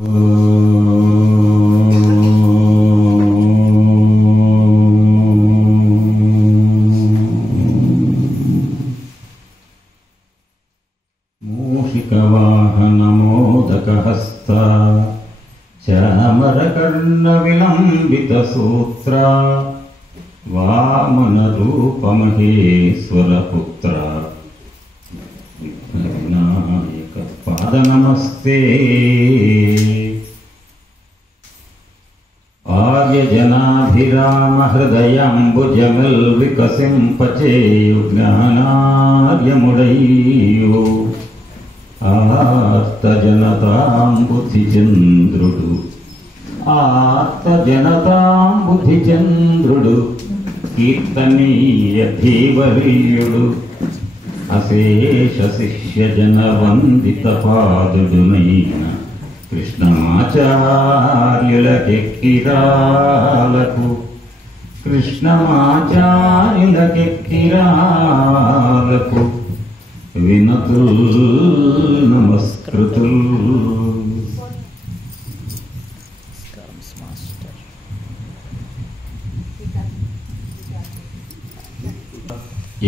మూషికవాహనమోదకహస్త చామరకర్ణ విలంబిత సూత్ర వామన రూప మహేశ్వర పుత్ర వినాయక పాద నమస్తే. ఆర్యజనాభిరామ హృదయాంబుజమిల్ వికసింపచేయు జ్ఞానార్యముడయ్యో ఆర్తజనతాంబుధిచంద్రుడు ఆర్తజనతాంబుధిచంద్రుడు కీర్తనీయ ధీవరీయుడు అశేష శిష్య జన వందిత పాదుడునైన కృష్ణమాచార్యులకెక్కిరాలకు కృష్ణమాచార్యులకెక్కిరాలకు వినతుల్ నమస్కృతుల్.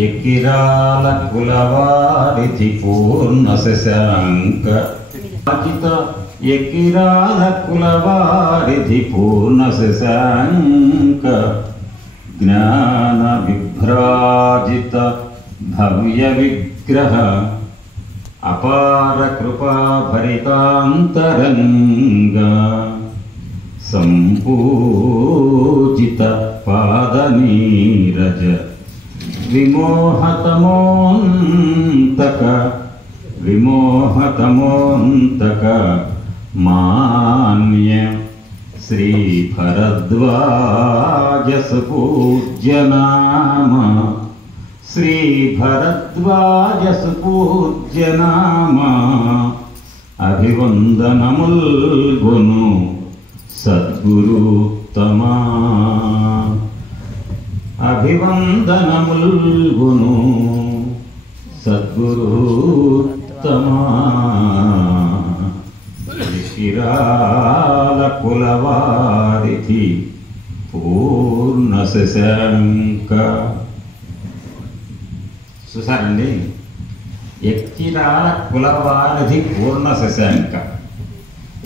ఎక్కిరాల కులవారిధి పూర్ణ శశాంక ఎక్కిరాల కులవారిధి పూర్ణ శశాంక జ్ఞాన విభ్రాజిత భవ్య విగ్రహ అపార కృపా భరితాంతరంగ సంపూజిత పాదనీరజ విమోహతమోంతక విమోహతమోంతక మాన్య శ్రీ భరద్వాజ సుపూజ్య నామ శ్రీ భరద్వాజ సుపూజ్య నామ అభివందనముల్గును సద్గురుత్తమా అభివందనముల్గును సద్గురుత్తమా. క్షిరాల కులవారిధి పూర్ణ శశాంక. చూసారండి, ఎక్కిరాల కులవారిధి పూర్ణ శశాంక.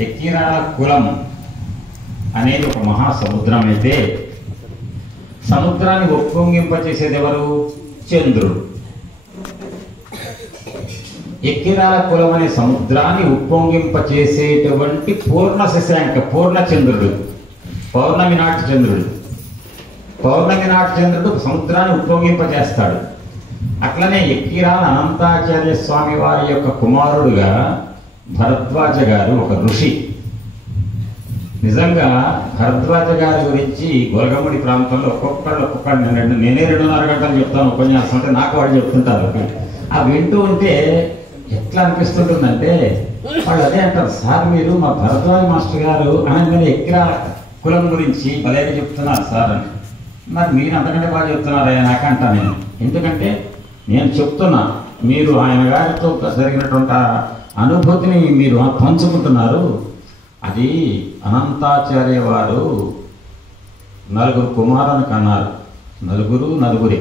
ఎక్కిరాల కులం అనేది ఒక మహాసముద్రం అయితే సముద్రాన్ని ఉప్పొంగింపచేసేది ఎవరు? చంద్రుడు. ఎక్కిరాల కులం అనే సముద్రాన్ని ఉప్పొంగింపచేసేటువంటి పూర్ణ శశాంక పూర్ణ చంద్రుడు, పౌర్ణమి నాటి చంద్రుడు. పౌర్ణమి నాటి చంద్రుడు సముద్రాన్ని ఉప్పొంగింపచేస్తాడు. అట్లనే ఎక్కిరాల అనంతాచార్య స్వామి వారి యొక్క కుమారుడుగా భరద్వాజ గారు ఒక ఋషి. నిజంగా భరద్వాజ గారి గురించి గొలగముడి ప్రాంతంలో ఒక్కొక్కళ్ళు నేనే 2.5 గంటలు చెప్తాను ఉపన్యాసం అంటే నాకు వాళ్ళు చెప్తుంటారు. ఆ వింటూ ఉంటే ఎట్లా అనిపిస్తుంటుందంటే వాళ్ళు అదే అంటారు, సార్ మీరు మా భరద్వాజ మాస్టర్ గారు ఆయన ఎక్కిరాల కులం గురించి భలేగా చెప్తున్నారు సార్ అని. మరి మీరు అంతకంటే బాగా చెప్తున్నారు ఆయన నాకంటా నేను. ఎందుకంటే నేను చెప్తున్నా, మీరు ఆయన గారితో జరిగినటువంటి అనుభూతిని మీరు పంచుకుంటున్నారు. అది అనంతాచార్య వారు 4 కుమారులను కన్నారు. నలుగురే.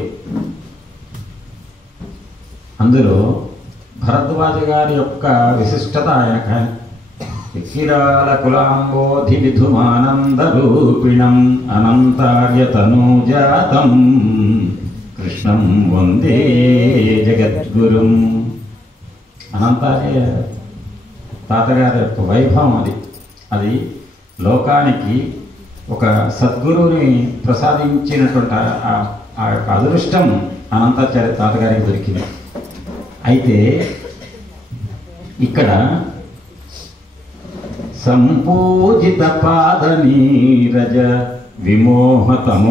అందులో భరద్వాజ గారి యొక్క విశిష్టత ఆయనక ఎక్కిరాల కులాంబోధి విధుమానంద రూపిణం అనంతార్య తనూజాతం కృష్ణం వందే జగద్గురుం. అనంతార్య తాతగారి యొక్క వైభవం అది లోకానికి ఒక సద్గురువుని ప్రసాదించినటువంటి ఆ యొక్క అదృష్టం అనంతాచార్య తాతగారికి దొరికింది. అయితే ఇక్కడ సంపూజిత పాదనీరజ విమోహతమోంతక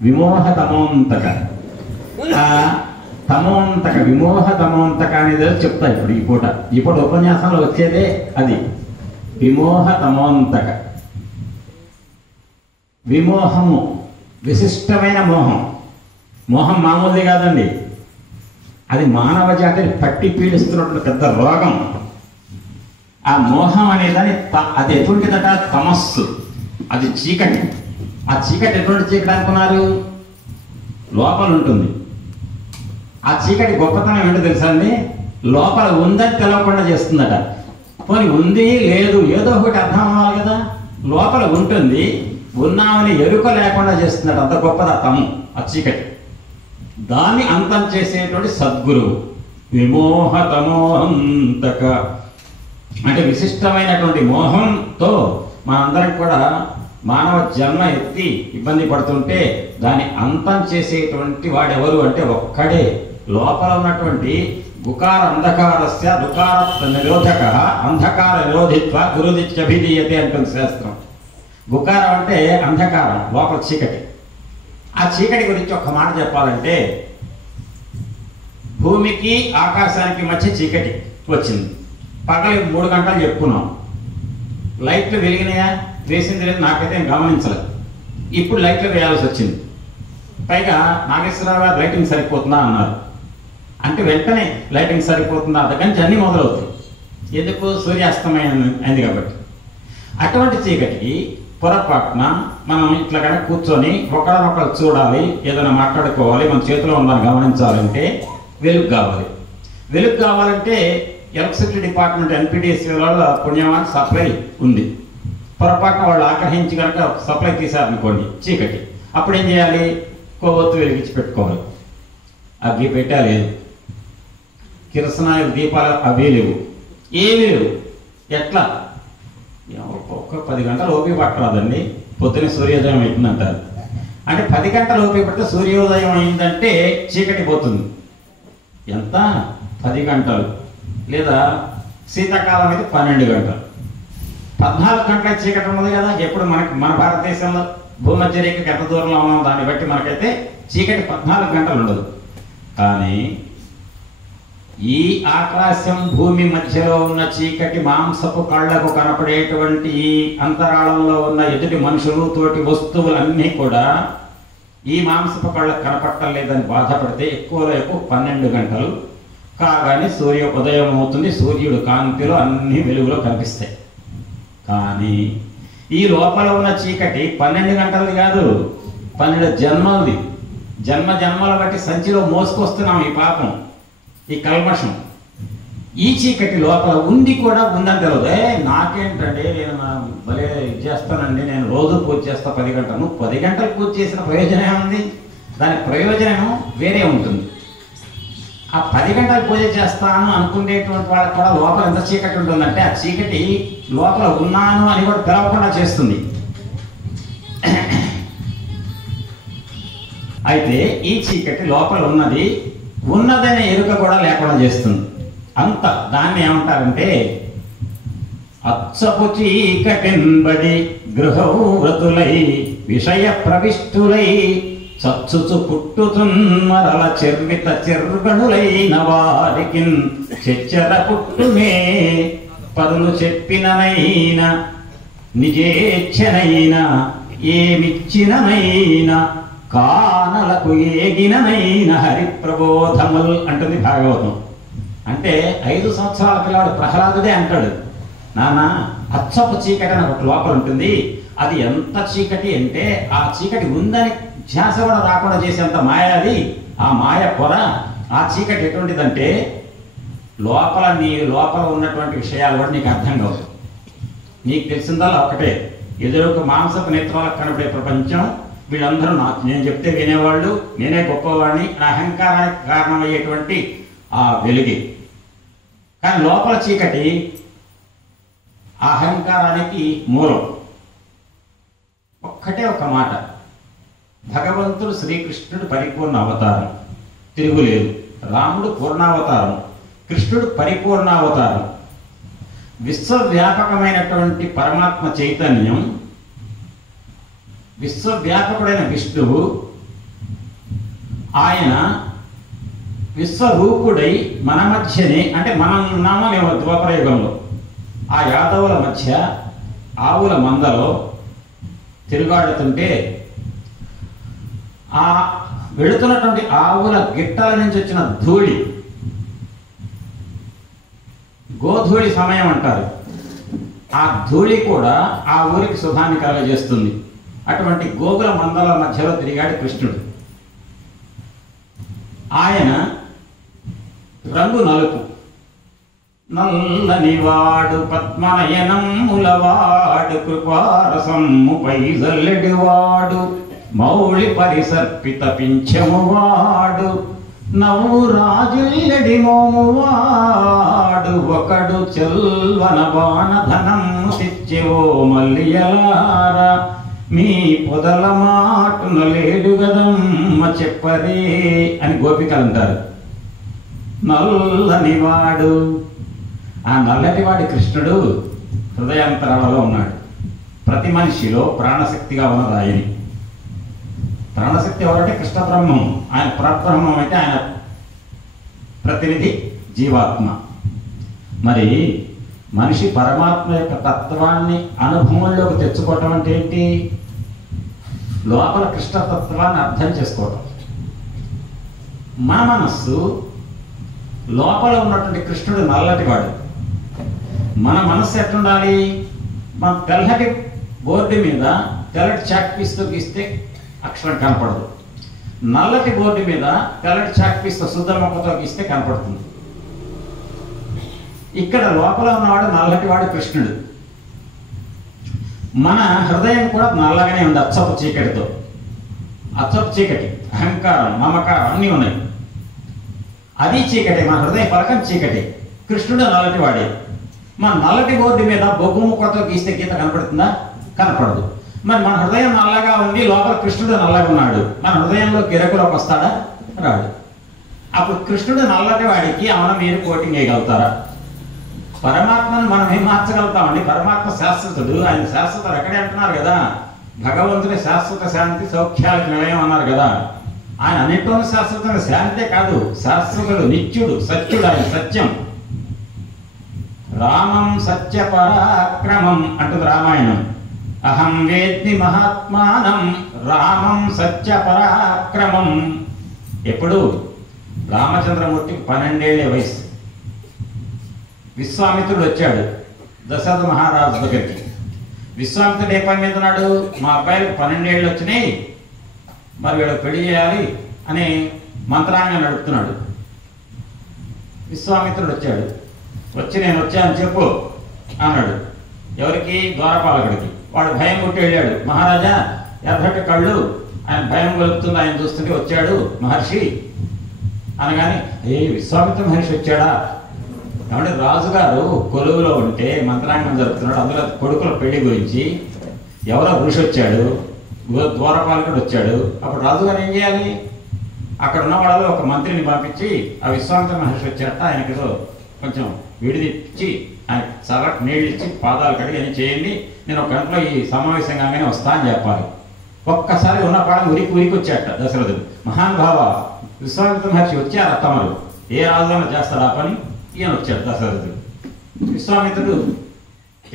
విమోహతమోంతక అనేది చెప్తా. ఇప్పుడు ఈ పూట ఉపన్యాసంలో వచ్చేదే అది. విమోహతమోంతక, విమోహము విశిష్టమైన మోహం. మోహం మామూలుది కాదండి, అది మానవ జాతిని పట్టి పీడిస్తున్నటువంటి పెద్ద రోగం. ఆ మోహం అనేదాన్ని అది ఎటువంటిదట? తమస్సు, అది చీకటి. ఆ చీకటి ఎటువంటి చీకటి అనుకున్నారు? లోపల ఉంటుంది. ఆ చీకటి గొప్పతనం ఏంటో తెలుసా అండి? లోపల ఉందని తెలవకుండా చేస్తుందట. పోనీ ఉంది లేదు ఏదో ఒకటి అర్థం అవ్వాలి కదా. లోపల ఉంటుంది, ఉన్నామని ఎరుక లేకుండా చేస్తుందట. అంత గొప్పది ఆ తము, ఆ చీకటి. దాన్ని అంతం చేసేటువంటి సద్గురువు. విమోహతమోహంతక అంటే విశిష్టమైనటువంటి మోహంతో మనందరం కూడా మానవ జన్మ ఎత్తి ఇబ్బంది పడుతుంటే దాన్ని అంతం చేసేటువంటి వాడెవరు అంటే ఒక్కడే. లోపల ఉన్నటువంటి గుకార అంధకారస్య దుకార నిరోధక అంధకార నిరోధిత్వ గురుదిత్యభిధీయతే అంటుంది శాస్త్రం. గుకారం అంటే అంధకారం, లోపల చీకటి. ఆ చీకటి గురించి ఒక్క మాట చెప్పాలంటే, భూమికి ఆకాశానికి మధ్య చీకటి వచ్చింది. పగలు 3 గంటలు చెప్పుకున్నాం. లైట్లు వెలిగినాయా? వేసింది లేదు, నాకైతే గమనించలేదు. ఇప్పుడు లైట్లు వేయాల్సి వచ్చింది. పైగా నాగేశ్వరరావు గారు లైటింగ్ సరిపోతుందా అన్నారు. అంటే వెంటనే లైటింగ్ సరిపోతుందా అందుకని అన్నీ మొదలవుతాయి. ఎందుకు? సూర్యాస్తమయం అయింది కాబట్టి. అటువంటి చీకటికి పొరపాటున మనం ఇట్లా కనుక కూర్చొని ఒకరినొకరు చూడాలి, ఏదైనా మాట్లాడుకోవాలి, మన చేతిలో ఉందని గమనించాలంటే వెలుగు కావాలి. వెలుగు కావాలంటే ఎలక్ట్రిసిటీ డిపార్ట్మెంట్ ఎన్పిడిసి వాళ్ళ పుణ్యమాన్ సప్లై ఉంది. పొరపాటున వాళ్ళు ఆగ్రహించి కనుక సప్లై తీశారనుకోండి చీకటి, అప్పుడు ఏం చేయాలి? కొవ్వొత్తు వెలిగించి పెట్టుకోవాలి. అగ్గి పెట్టా లేదు, కిరసనాయిల దీపాలు అవి లేవు, ఏమీ లేవు. ఎట్లా? ఒక్క 10 గంటలు ఓపిక పట్టరాదండి. పొద్దున్నే సూర్యోదయం అవుతుందంటారు. అంటే 10 గంటలు ఓపిక పడితే సూర్యోదయం అయిందంటే చీకటి పోతుంది. ఎంత? 10 గంటలు. లేదా శీతాకాలం అయితే 12 గంటలు. 14 గంటల చీకటి ఉన్నది కదా. ఎప్పుడు మన భారతదేశంలో భూమధ్య రేఖకి ఎంత దూరంలో ఉన్నాం దాన్ని బట్టి మనకైతే చీకటి 14 గంటలు ఉండదు. కానీ ఈ ఆకాశం భూమి మధ్యలో ఉన్న చీకటి మాంసపు కళ్ళకు కనపడేటువంటి ఈ అంతరాళంలో ఉన్న ఎదుటి మనుషులు తోటి వస్తువులన్నీ కూడా ఈ మాంసపు కళ్ళకు కనపడటం లేదని బాధపడితే ఎక్కువలో ఎక్కువ 12 గంటలు కాగానే ఉదయం అవుతుంది. సూర్యుడు కాంతిలో అన్ని వెలుగులో కనిపిస్తాయి. కానీ ఈ లోపల ఉన్న చీకటి 12 గంటలది కాదు, 12 జన్మలది. జన్మల బట్టి సంచిలో మోసుకొస్తున్నాం ఈ పాపం, ఈ కల్మషం. ఈ చీకటి లోపల ఉండి కూడా ఉందని తెలియదు. నాకేంటండి, నేను భలే చేస్తానండి, నేను రోజు పూజ చేస్తా 10 గంటలు. నువ్వు 10 గంటలు పూజ చేసిన ప్రయోజనం ఏముంది? దాని ప్రయోజనం వేరే ఉంటుంది. ఆ 10 గంటలు పూజ చేస్తాను అనుకునేటువంటి వాళ్ళకి కూడా లోపల ఎంత చీకటి ఉంటుందంటే ఆ చీకటి లోపల ఉన్నాను అని కూడా తెలవకుండా చేస్తుంది. అయితే ఈ చీకటి లోపల ఉన్నదనే ఎరుక కూడా లేకుండా చేస్తుంది. అంత దాన్ని ఏమంటారంటే అచ్చపు చీకటెంబడి గృహవ్రతులై విషయ ప్రవిష్టులై చచ్చుచు పుట్టుతున్మరల చెర్విత చెర్గణులైన వారికి చెచ్చర పుట్టునే పరులు చెప్పిననైనా నిజేచ్ఛనైనా ఏమిచ్చిననైనా కానలకు ఏగిననైన హరిప్రబోధముల్ అంటుంది భాగవతం. అంటే 5 సంవత్సరాల పిల్లవాడు ప్రహ్లాదుడే అంటాడు, నాన్న అచ్చపు చీకటి అని ఒకటి లోపల ఉంటుంది. అది ఎంత చీకటి అంటే ఆ చీకటి ఉందని ధ్యాస కూడా రాకుండా చేసేంత మాయ అది. ఆ మాయ పొర, ఆ చీకటి ఎటువంటిదంటే నీ లోపల ఉన్నటువంటి విషయాలు కూడా నీకు అర్థం కావు. నీకు తెలిసిందల్లా ఒకటే, ఎదురుకు మాంసపు నేత్రాలకు కనబడే ప్రపంచం, వీళ్ళందరూ నేను చెప్తే వినేవాళ్ళు, నేనే గొప్పవాడిని నా అహంకారానికి కారణమయ్యేటువంటి ఆ వెలుగు. కానీ లోపల చీకటి అహంకారానికి మూలం. ఒక్కటే ఒక మాట, భగవంతుడు శ్రీకృష్ణుడు పరిపూర్ణ అవతారం, తిరుగులేదు. రాముడు పూర్ణావతారం, కృష్ణుడు పరిపూర్ణావతారం. విశ్వవ్యాపకమైనటువంటి పరమాత్మ చైతన్యం, విశ్వవ్యాపకుడైన విష్ణువు, ఆయన విశ్వరూపుడై మన మధ్యనే, అంటే మనం ఉన్నామో ద్వాపరయుగంలో ఆ యాదవుల మధ్య ఆవుల మందలో తిరుగాడుతుంటే ఆ వెళుతున్నటువంటి ఆవుల గిట్టల నుంచి వచ్చిన ధూళి, గోధూళి సమయం అంటారు, ఆ ధూళి కూడా ఆ ఊరికి శుభాన్ని కలగజేస్తుంది. అటువంటి గోగుల మందల మధ్యలో తిరిగాడు కృష్ణుడు. ఆయన రంగు నలుపు, నల్లనివాడు పద్మనయనములవాడు కృపారసమ్ముపై జల్లెడివాడు మౌళి పరిసర్పిత పింఛమువాడు నవ్వు రాజుల్లడి మోమువాడు ఒకడు చెల్వన బాణధనము తెచ్చెవో మల్లియలారా మీ పొదల మాటున లేడు గదమ్మ చెప్పరే అని గోపికలు అంటారు. నల్లనివాడు, ఆ నల్లటివాడి కృష్ణుడు హృదయాంతరాలలో ఉన్నాడు. ప్రతి మనిషిలో ప్రాణశక్తిగా ఉన్నది ఆయన. ప్రాణశక్తి ఎవరంటే కృష్ణ బ్రహ్మం. ఆయన పరబ్రహ్మం అయితే ఆయన ప్రతినిధి జీవాత్మ. మరి మనిషి పరమాత్మ యొక్క తత్వాన్ని అనుభవంలోకి తెచ్చుకోవటం అంటే ఏంటి? లోపల కృష్ణతత్వాన్ని అర్థం చేసుకోవటం. మన మనస్సు లోపల ఉన్నటువంటి కృష్ణుడు నల్లటివాడు. మన మనస్సు ఎట్లుండాలి? మన తెల్లటి బోర్డు మీద తెల్లటి చాక్ పీస్తో గీస్తే అక్షరం కనపడదు. నల్లటి బోర్డు మీద తెల్లటి చాక్ పీస్తో శుద్ధ మొక్కతో గీస్తే కనపడుతుంది. ఇక్కడ లోపల ఉన్నవాడు నల్లటివాడు కృష్ణుడు. మన హృదయం కూడా నల్లగానే ఉంది, అచ్చపు చీకటితో. అచ్చపు చీకటి, అహంకారం, మమకారం అన్నీ ఉన్నాయి. అది చీకటి, మన హృదయ పలకం చీకటి. కృష్ణుడు నల్లటివాడే. మన నల్లటి బోర్డు మీద బొగ్గు ముక్కతో గీస్తే గీత కనపడుతుందా? కనపడదు. మరి మన హృదయం నల్లగా ఉంది, లోపల కృష్ణుడు నల్లగా ఉన్నాడు. మన హృదయంలో గిరకులోకి వస్తాడా? రాడు. అప్పుడు కృష్ణుడు నల్లటి వాడికి అవున మీరు కోటింగ్ వేయగలుగుతారా? పరమాత్మను మనం ఏం మార్చగలుగుతామండి? పరమాత్మ శాశ్వతుడు. ఆయన శాశ్వతుడు ఎక్కడే అంటున్నారు కదా, భగవంతుని శాశ్వత శాంతి సౌఖ్యాలకు నిలయం అన్నారు కదా. ఆయన అన్నింటిలోనూ శాశ్వతమైన శాంతే కాదు, శాశ్వతుడు, నిత్యుడు, సత్యుడు. ఆయన సత్యం. రామం సత్య పరాక్రమం అంటుంది రామాయణం. అహం వేద్మి మహాత్మానం రామం సత్య పరాక్రమం. ఎప్పుడు? రామచంద్రమూర్తికి 12 ఏళ్ల వయసు. విశ్వామిత్రుడు వచ్చాడు దశరథ మహారాజు దగ్గరికి. విశ్వామిత్రుడు ఏ పని మీద ఉన్నాడు? మా అబ్బాయిలకు 12 ఏళ్ళు వచ్చినాయి, మరి వీళ్ళకి పెళ్లి చేయాలి అని మంత్రాంగం నడుపుతున్నాడు. విశ్వామిత్రుడు వచ్చాడు. వచ్చి నేను వచ్చాను చెప్పు అన్నాడు. ఎవరికి? ద్వారపాలకుడికి. వాడు భయం కొట్టి వెళ్ళాడు. మహారాజా ఎర్రటి కళ్ళు, ఆయన భయం కలుగుతుంది ఆయన చూస్తుంటే వచ్చాడు మహర్షి అనగానే, ఏ విశ్వామిత్ర మహర్షి వచ్చాడా? ఏమంటే రాజుగారు కొలువులో ఉంటే మంత్రాంగం జరుపుతున్నాడు, అందులో కొడుకుల పెళ్లి గురించి. ఎవరో ఋషి వచ్చాడు, ద్వారపాలకుడు వచ్చాడు. అప్పుడు రాజుగారు ఏం చేయాలి? అక్కడ ఉన్న వాళ్ళలో ఒక మంత్రిని పంపించి, ఆ విశ్వామిత్ర మహర్షి వచ్చాట, ఆయనకి ఏదో కొంచెం విడిదిచ్చి ఆయన చల్లటి నీళ్ళు ఇచ్చి పాదాలు కడిగి అని చేయండి, నేను ఒక గంటలో ఈ సమావేశం కాగానే వస్తా అని చెప్పాలి. ఒక్కసారి ఉన్న పాడం ఉరికి వచ్చాట దశరథుడు. మహానుభావ, విశ్వామిత్ర మహర్షి వచ్చారు తమరు, ఏ రాజుగానే చేస్తాడు ఆ పని? ఈయన వచ్చాడు దశరథుడు. విశ్వామిత్రుడు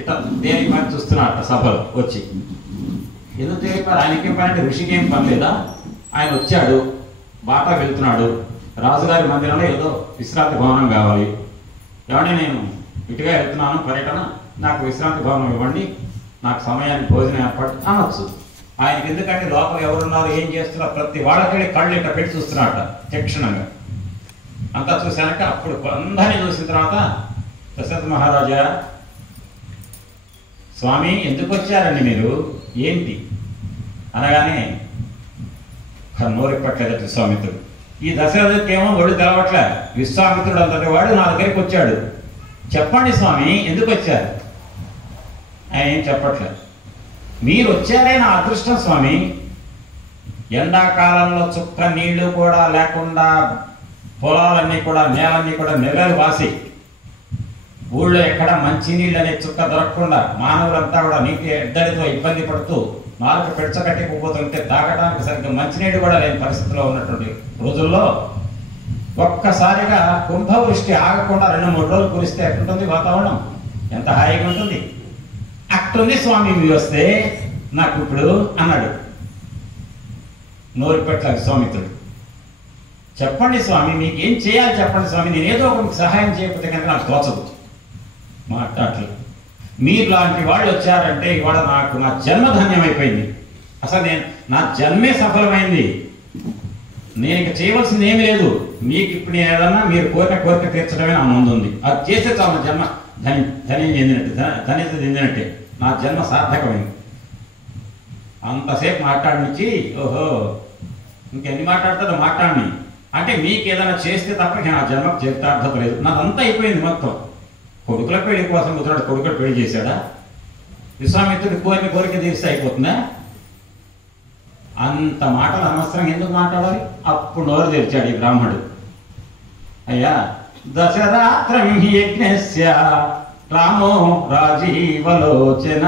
ఇత దేనికి పని చూస్తున్నాడట సభలో వచ్చి. ఎందుకు తేలిపారు? ఆయనకేం పని అంటే ఋషికి ఏం పని లేదా? ఆయన వచ్చాడు, బాటా వెళ్తున్నాడు. రాజుగారి మందిరంలో ఏదో విశ్రాంతి భవనం కావాలి. ఏమంటే నేను ఇటుగా వెళ్తున్నాను పర్యటన, నాకు విశ్రాంతి భవనం ఇవ్వండి, నాకు సమయానికి భోజనం ఏర్పాటు అనొచ్చు. ఆయనకి ఎందుకంటే లోపల ఎవరున్నారు, ఏం చేస్తున్నారు, ప్రతి వాళ్ళకెళ్ళి కళ్ళు ఇట్లా పెట్టి చూస్తున్నాడట తీక్షణంగా. అంతా చూశాక అప్పుడు అందరినీ చూసిన తర్వాత, దశరథ మహారాజా, స్వామి ఎందుకు వచ్చారండి మీరు, ఏంటి అనగానే నోరెప్పట్లేదు విశ్వామిత్రుడు. ఈ దశరథుడికి ఏమో ఒళ్ళు తెలవట్లే. విశ్వామిత్రుడు అంతటి వాడు నా దగ్గరికి వచ్చాడు, చెప్పండి స్వామి ఎందుకు వచ్చారు? ఆయన ఏం చెప్పట్లేదు. మీరు వచ్చారే నా అదృష్టం స్వామి. ఎండాకాలంలో చుక్క నీళ్లు కూడా లేకుండా పొలాలన్నీ కూడా, నేలన్నీ కూడా నెలలు వాసి, ఊళ్ళో ఎక్కడ మంచినీళ్ళు అనే చుక్క దొరకకుండా మానవులంతా కూడా నీటి ఎద్దడితో ఇబ్బంది పడుతూ నాలుగు పెంచకట్టిపోతుంటే తాగడానికి సరిగ్గా మంచినీళ్ళు కూడా లేని పరిస్థితిలో ఉన్నటువంటి రోజుల్లో ఒక్కసారిగా కుంభవృష్టి ఆగకుండా 2-3 రోజులు కురిస్తే ఎట్లుంటుంది వాతావరణం? ఎంత హాయిగా ఉంటుంది. అట్టుంది స్వామి మీరు వస్తే నాకు ఇప్పుడు అన్నాడు. నోరుపెట్ల విశ్వామిత్రుడు. చెప్పండి స్వామి, మీకు ఏం చేయాలి చెప్పండి స్వామి, నేను ఏదో ఒక సహాయం చేయకపోతే కనుక నాకు తోచదు. మాట్లాడలేదు. మీరు లాంటి వాళ్ళు వచ్చారంటే ఇవాళ నాకు నా జన్మ ధన్యమైపోయింది. అసలు నా జన్మే సఫలమైంది. నేను ఇక చేయవలసింది ఏమీ లేదు. మీకు ఇప్పుడు నేను ఏదన్నా మీరు కోరిక తీర్చడమే నా ముందు ఉంది. అది చేస్తే చాలు నా జన్మ ధన్యం చెందినట్టు, ధన్యత చెందినట్టే. నా జన్మ సార్థకమైంది. అంతసేపు మాట్లాడినిచ్చి ఓహో ఇంకెన్ని మాట్లాడతారో మాట్లాడి అంటే మీకు ఏదైనా చేస్తే తప్ప నా జన్మకు చరితార్థత లేదు. నాదంతా అయిపోయింది మొత్తం. కొడుకుల పెళ్లి కోసం కూర్చున్నాడు, కొడుకుల పెళ్లి చేశాడా? విశ్వామిత్రుడి కోరిక తీరిస్తే అయిపోతుందా? అంత మాటలు అనవసరం ఎందుకు మాట్లాడాలి? అప్పుడు నోరు తెరిచాడు ఈ బ్రాహ్మణుడు. అయ్యా దశరాత్రం యజ్ఞస్య రామో రాజీవలోచన.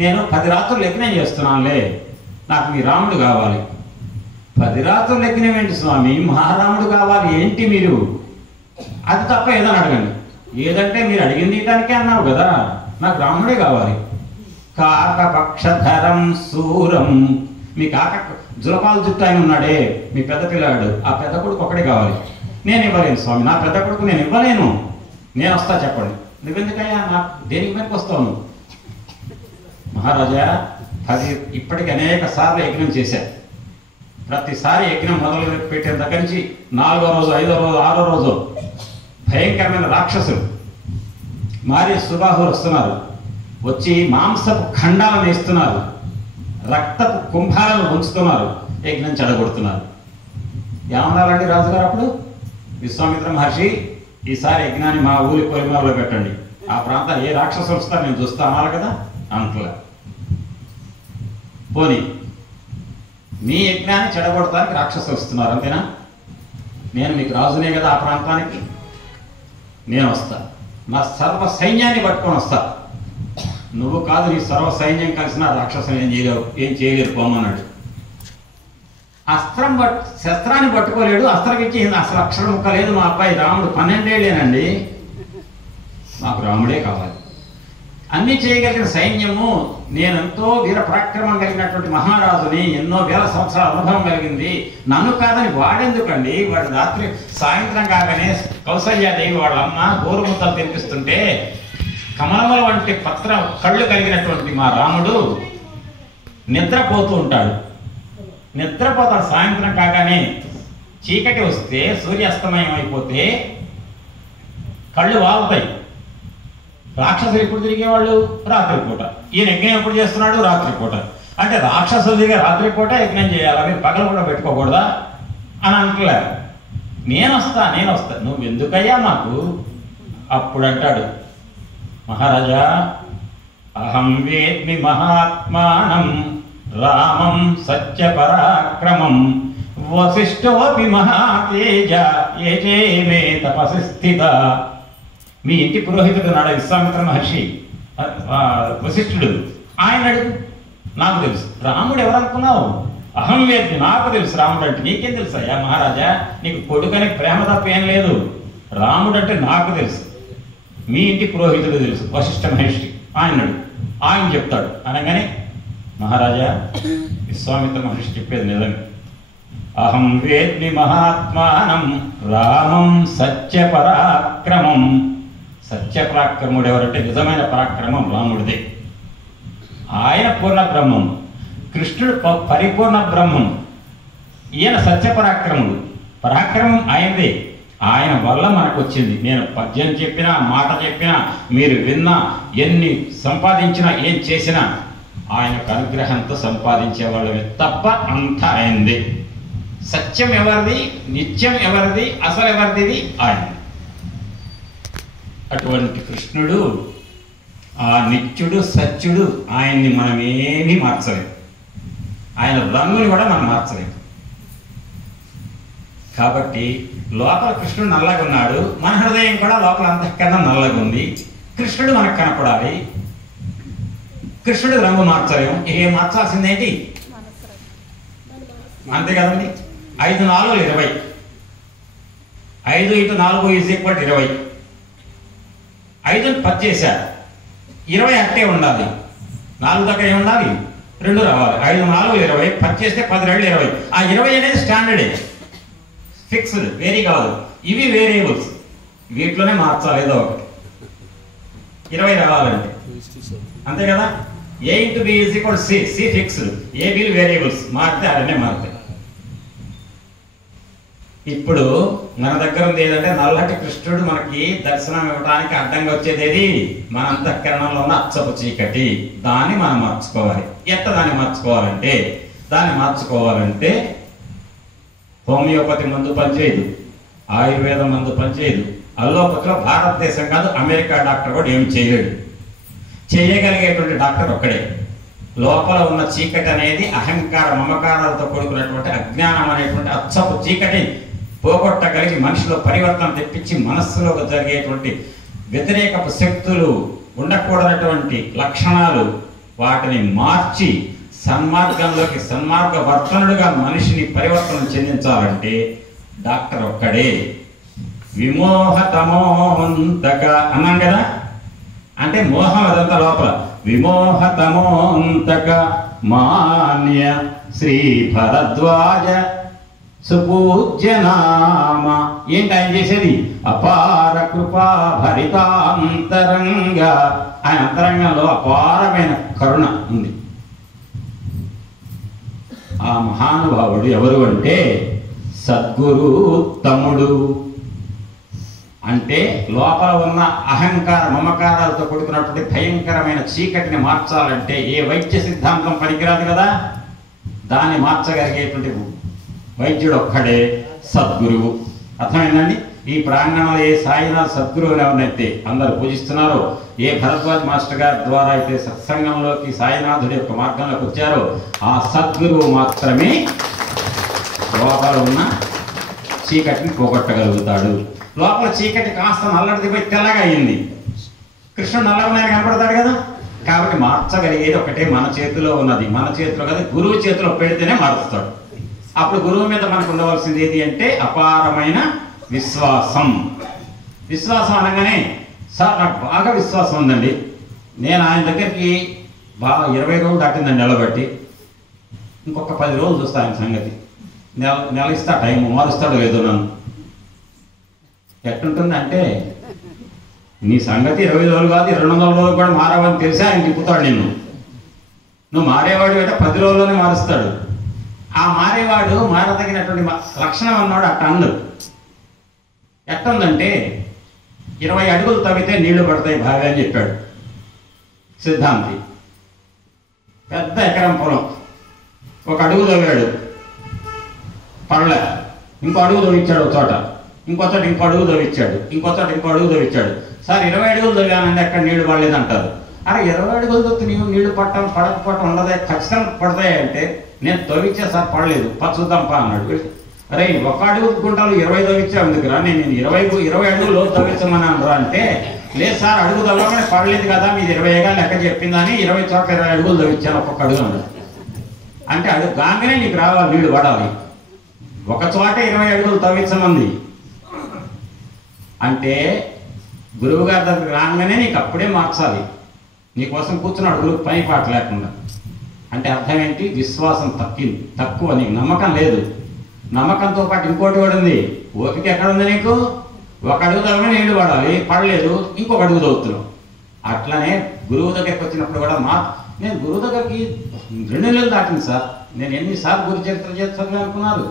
నేను 10 రాత్రులు యజ్ఞం చేస్తున్నానులే, నాకు మీ రాముడు కావాలి. 10 రాత్రులు యజ్ఞం ఏంటి స్వామి, మహారాముడు కావాలి ఏంటి మీరు? అది తప్ప ఏదని అడగండి. ఏదంటే మీరు అడిగింది దానికే అన్నావు కదా, నాకు రాముడే కావాలి. కాకపక్షధరం శూరం. మీ కాక జులపాల జుట్టు ఆయన ఉన్నాడే మీ పెద్ద పిల్లాడు, ఆ పెద్ద కొడుకు ఒకటే కావాలి. నేను ఇవ్వలేను స్వామి, నా పెద్ద కొడుకు నేను ఇవ్వలేను. నేను వస్తా, చెప్పండి. నువ్వెందుకయ్యా నాకు దేనికి పనికి వస్తావు? మహారాజా ఇప్పటికి అనేక సార్లు యజ్ఞం చేశారు. ప్రతిసారి యజ్ఞం మొదలు పెట్టిన దగ్గర నుంచి 4వ రోజు 5వ రోజు 6వ రోజు భయంకరమైన రాక్షసులు మారి సుబాహులు వస్తున్నారు. వచ్చి మాంసపు ఖండాలను వేస్తున్నారు, రక్తపు కుంభాలను ఉంచుతున్నారు, యజ్ఞం చెడగొడుతున్నారు. ఏమన్నారండి రాజుగారు అప్పుడు? విశ్వామిత్ర మహర్షి ఈసారి యజ్ఞాన్ని మా ఊరి పొలిమేరలో పెట్టండి, ఆ ప్రాంతం ఏ రాక్షసులు వస్తారు నేను చూస్తా అన్నారు కదా. అంతలా పోనీ మీ యజ్ఞాన్ని చెడగొడటానికి రాక్షసులు వస్తున్నారు అంతేనా? నేను మీకు రాజునే కదా, ఆ ప్రాంతానికి నేను వస్తా, నా సర్వ సైన్యాన్ని పట్టుకొని వస్తా. నువ్వు కాదు, నీ సర్వ సైన్యం కలిసిన రాక్షసులు ఏం చేయలేరు పోమన్నాడు. శస్త్రాన్ని పట్టుకోలేడు, అస్త్రవిద్య అసలు అక్షరం ముక్క లేదు. మా అబ్బాయి రాముడు 12 ఏళ్ళేనండి, మాకు రాముడే కావాలి. అన్ని చేయగలిగిన సైన్యము, నేనెంతో వీర పరాక్రమం కలిగినటువంటి మహారాజుని, ఎన్నో వేల సంవత్సరాల అనుభవం కలిగింది. నన్ను కాదని వాడెందుకండి? వాడు రాత్రి సాయంత్రం కాగానే కౌసల్యాదేవి వాళ్ళ అమ్మ గోరుముద్దలు తినిపిస్తుంటే కమలముల వంటి కళ్ళు కలిగినటువంటి మా రాముడు నిద్రపోతూ ఉంటాడు. నిద్రపోతాడు. సాయంత్రం కాగానే చీకటి వస్తే, సూర్యాస్తమయం అయిపోతే కళ్ళు వాగుతాయి. రాక్షసులు ఎప్పుడు తిరిగేవాళ్ళు? రాత్రిపూట. ఈయన యజ్ఞం ఎప్పుడు చేస్తున్నాడు? రాత్రిపూట. అంటే రాక్షసులు దిగే రాత్రిపూట యజ్ఞం చేయాలి, మీరు పగలు కూడా పెట్టుకోకూడదా అని అంటలేరు. నేను వస్తా. నువ్వు ఎందుకయ్యా మాకు? అప్పుడు అంటాడు మహారాజా, అహం వేద్మి మహాత్మానం రామం సత్య పరాక్రమం వశిష్ఠోపి మహాతేజ ఏజే మే తపసి స్థిత. మీ ఇంటి పురోహితుడు నాడు విశ్వామిత్ర మహర్షి, వశిష్ఠుడు, ఆయన అడుగు. నాకు తెలుసు. రాముడు ఎవరనుకున్నావు? అహం వేద్మి, నాకు తెలుసు రాముడు అంటే. నీకేం తెలుసు అయ్యా మహారాజా? నీకు కొడుకని ప్రేమ తప్ప ఏం లేదు. రాముడు అంటే నాకు తెలుసు. మీ ఇంటి పురోహితుడు తెలుసు, వశిష్ఠ మహర్షి, ఆయన చెప్తాడు అనగానే మహారాజా విశ్వామిత్ర మహర్షి చెప్పేది నిజమే. అహం వేద్మి మహాత్మానం రామం సత్య పరాక్రమం. సత్య పరాక్రముడు ఎవరంటే నిజమైన పరాక్రమం రాముడిదే. ఆయన పూర్ణ బ్రహ్మం, కృష్ణుడు పరిపూర్ణ బ్రహ్మం. ఈయన సత్య పరాక్రముడు. పరాక్రమం ఆయనదే. ఆయన వల్ల మనకు వచ్చింది. నేను పద్యం చెప్పినా, మాట చెప్పినా, మీరు విన్నా, ఎన్ని సంపాదించినా, ఏం చేసినా ఆయన అనుగ్రహంతో సంపాదించే వాళ్ళమే తప్ప అంత ఆయనది. సత్యం ఎవరిది? నిత్యం ఎవరిది? అసలు ఎవరిది? ఆయన. అటువంటి కృష్ణుడు, ఆ నిత్యుడు, సత్యుడు, ఆయన్ని మనం ఏమీ మార్చలేం. ఆయన రంగుని కూడా మనం మార్చలేం. కాబట్టి లోపల కృష్ణుడు నల్లగా ఉన్నాడు, మన హృదయం కూడా లోపల అంతకన్నా నల్లగా ఉంది. కృష్ణుడు మనకు కనపడాలి. కృష్ణుడు రంగు మార్చలేము. ఏం మార్చాల్సిందేంటి? అంతే కదండి. 5 4 20. 5 × 4 = 20. 5ని 10 చేశారు, 20 అట్టే ఉండాలి. 4 దగ్గర ఏముండాలి? 2 రావాలి. 5 4 20, 10 చేస్తే 10 2 20. ఆ 20 అనేది స్టాండర్డే, ఫిక్స్డ్, వేరీ కాదు. ఇవి వేరియబుల్స్, వీటిలోనే మార్చాలి ఏదో ఒకటి. 20 రావాలంటే, అంతే కదా. A into B is equal C, C fixed, A B variables, మారితే అవన్నీ మారుతాయి. ఇప్పుడు మన దగ్గర ఉంది ఏదంటే నల్లటి కృష్ణుడు మనకి దర్శనం ఇవ్వడానికి అడ్డంగా వచ్చేది ఏది? మన అంతఃకరణంలో ఉన్న అచ్చపు చీకటి. దాన్ని మనం మార్చుకోవాలి. ఎట్లా దాన్ని మార్చుకోవాలంటే హోమియోపతి మందు పనిచేయదు, ఆయుర్వేదం మందు పనిచేయదు, అల్లోపతిలో భారతదేశం కాదు అమెరికా డాక్టర్ కూడా ఏమి చేయలేడు. చేయగలిగేటువంటి డాక్టర్ ఒక్కడే. లోపల ఉన్న చీకటి అనేది అహంకార మమకారాలతో కూడుకున్నటువంటి అజ్ఞానం అనేటువంటి అచ్చపు చీకటి పోగొట్టగలిగి మనిషిలో పరివర్తన తెప్పించి మనస్సులో జరిగేటువంటి వ్యతిరేకపు శక్తులు, ఉండకూడనటువంటి లక్షణాలు, వాటిని మార్చి సన్మార్గంలోకి సన్మార్గవర్తనుడుగా మనిషిని పరివర్తన చెందించాలంటే డాక్టర్ ఒక్కడే. విమోహతమోంతక అన్నాం కదా, అంటే మోహం అదంతా లోపల. విమోహతమోంతక మాన్య శ్రీ భరద్వాజ సుపూజ్యనామ. ఏంటి ఆయన చేసేది? అపార కృపా భరితాంతరంగా, ఆయన అంతరంగంలో అపారమైన కరుణ ఉంది. ఆ మహానుభావుడు ఎవరు అంటే సద్గురు తమ్ముడు. అంటే లోపల ఉన్న అహంకార మమకారాలతో కూడుకున్నటువంటి భయంకరమైన చీకటిని మార్చాలంటే ఏ వైద్య సిద్ధాంతం పనికిరాదు కదా. దాన్ని మార్చగలిగేటువంటి వైద్యుడు ఒక్కడే సద్గురువు. అర్థమైందండి? ఈ ప్రాంగణంలో ఏ సాయినాథ్ సద్గురువుని ఎవరినైతే అందరూ పూజిస్తున్నారో, ఏ భరద్వాజ్ మాస్టర్ గారి ద్వారా అయితే సత్సంగంలోకి సాయినాథుడి యొక్క మార్గంలోకి వచ్చారో, ఆ సద్గురువు మాత్రమే లోపల ఉన్న చీకటిని పోగొట్టగలుగుతాడు. లోపల చీకటి కాస్త నల్లటిది పోయి తెల్లగా అయింది, కృష్ణుడు నల్లగా కనపడతాడు కదా. కాబట్టి మార్చగలిగేది ఒకటే మన చేతిలో ఉన్నది. మన చేతిలో కదా, గురువు చేతిలో పెడితేనే మారుస్తాడు. అప్పుడు గురువు మీద మనకు ఉండవలసింది ఏది అంటే అపారమైన విశ్వాసం. విశ్వాసం అనగానే సార్ నాకు బాగా విశ్వాసం ఉందండి, నేను ఆయన దగ్గరికి బాగా 20 రోజులు దాటిందని నిలబట్టి ఇంకొక 10 రోజులు చూస్తా ఆయన సంగతి, నెల ఇస్తా టైం, మారుస్తాడో లేదో నన్ను. ఎట్టుంటుంది అంటే నీ సంగతి 20 రోజులు కాదు 200 రోజులు కూడా మారవని తెలిసి ఆయన తిప్పుతాడు నిన్ను. నువ్వు మారేవాడు అయితే 10 రోజుల్లోనే మారుస్తాడు. ఆ మారేవాడు మారదగినటువంటి లక్షణం అన్నాడు ఆ టన్ను. ఎట్టుందంటే 20 అడుగులు తవ్వితే నీళ్లు పడతాయి బాగా అని చెప్పాడు సిద్ధాంతి. పెద్ద ఎకరం పొలం, 1 అడుగు తవ్వాడు పడలే, ఇంకో అడుగు తవ్వించాడు చోట, ఇంకో చోట ఇంకో అడుగు తవ్వించాడు, ఇంకో చోట ఇంకో అడుగు తవ్వించాడు. సార్ 20 అడుగులు తవ్వానండి ఎక్కడ నీళ్లు పడలేదు అంటారు. అరే 20 అడుగులు తవ్వుతూ నీళ్లు పట్టడం పడకపోవటం ఉండదే, ఖచ్చితంగా పడతాయి అంటే నేను తవ్వించా సార్ పడలేదు, చూద్దాంపా అన్నాడు. అరే 1 అడుగు గుంటలు 20 తవ్వించా అందుకురా, నేను 20 అడుగులు తవ్వించమని అనరా అంటే, లేదు సార్ అడుగు తవ్వగానే పడలేదు కదా, మీది 20గా లెక్క చెప్పిందని 20 చోట్ల 20 అడుగులు తవ్వించాను ఒక్కొక్క అడుగు అన్నాడు. అంటే అడుగు గానే నీకు రావాలి, నీళ్లు పడాలి. ఒక చోట 20 అడుగులు తవ్వించమంది అంటే గురువు గారి దగ్గర రాగానే నీకు అప్పుడే మార్చాలి. నీకోసం కూర్చున్నాడు గురువు పని పాట లేకుండా. అంటే అర్థం ఏంటి? విశ్వాసం తక్కువ, నీకు నమ్మకం లేదు. నమ్మకంతో పాటు ఇంకోటి కూడా ఉంది, ఓపిక ఎక్కడ ఉంది నీకు? 1 అడుగు తవ్వగానే నీళ్లు పడాలి, పడలేదు, ఇంకొక అడుగు తవ్వుతున్నావు. అట్లనే గురువు దగ్గరికి వచ్చినప్పుడు కూడా నేను గురువు దగ్గరికి 2 నెలలు దాటింది సార్, నేను ఎన్నిసార్లు గురు చరిత్ర చదివా అనుకున్నారు,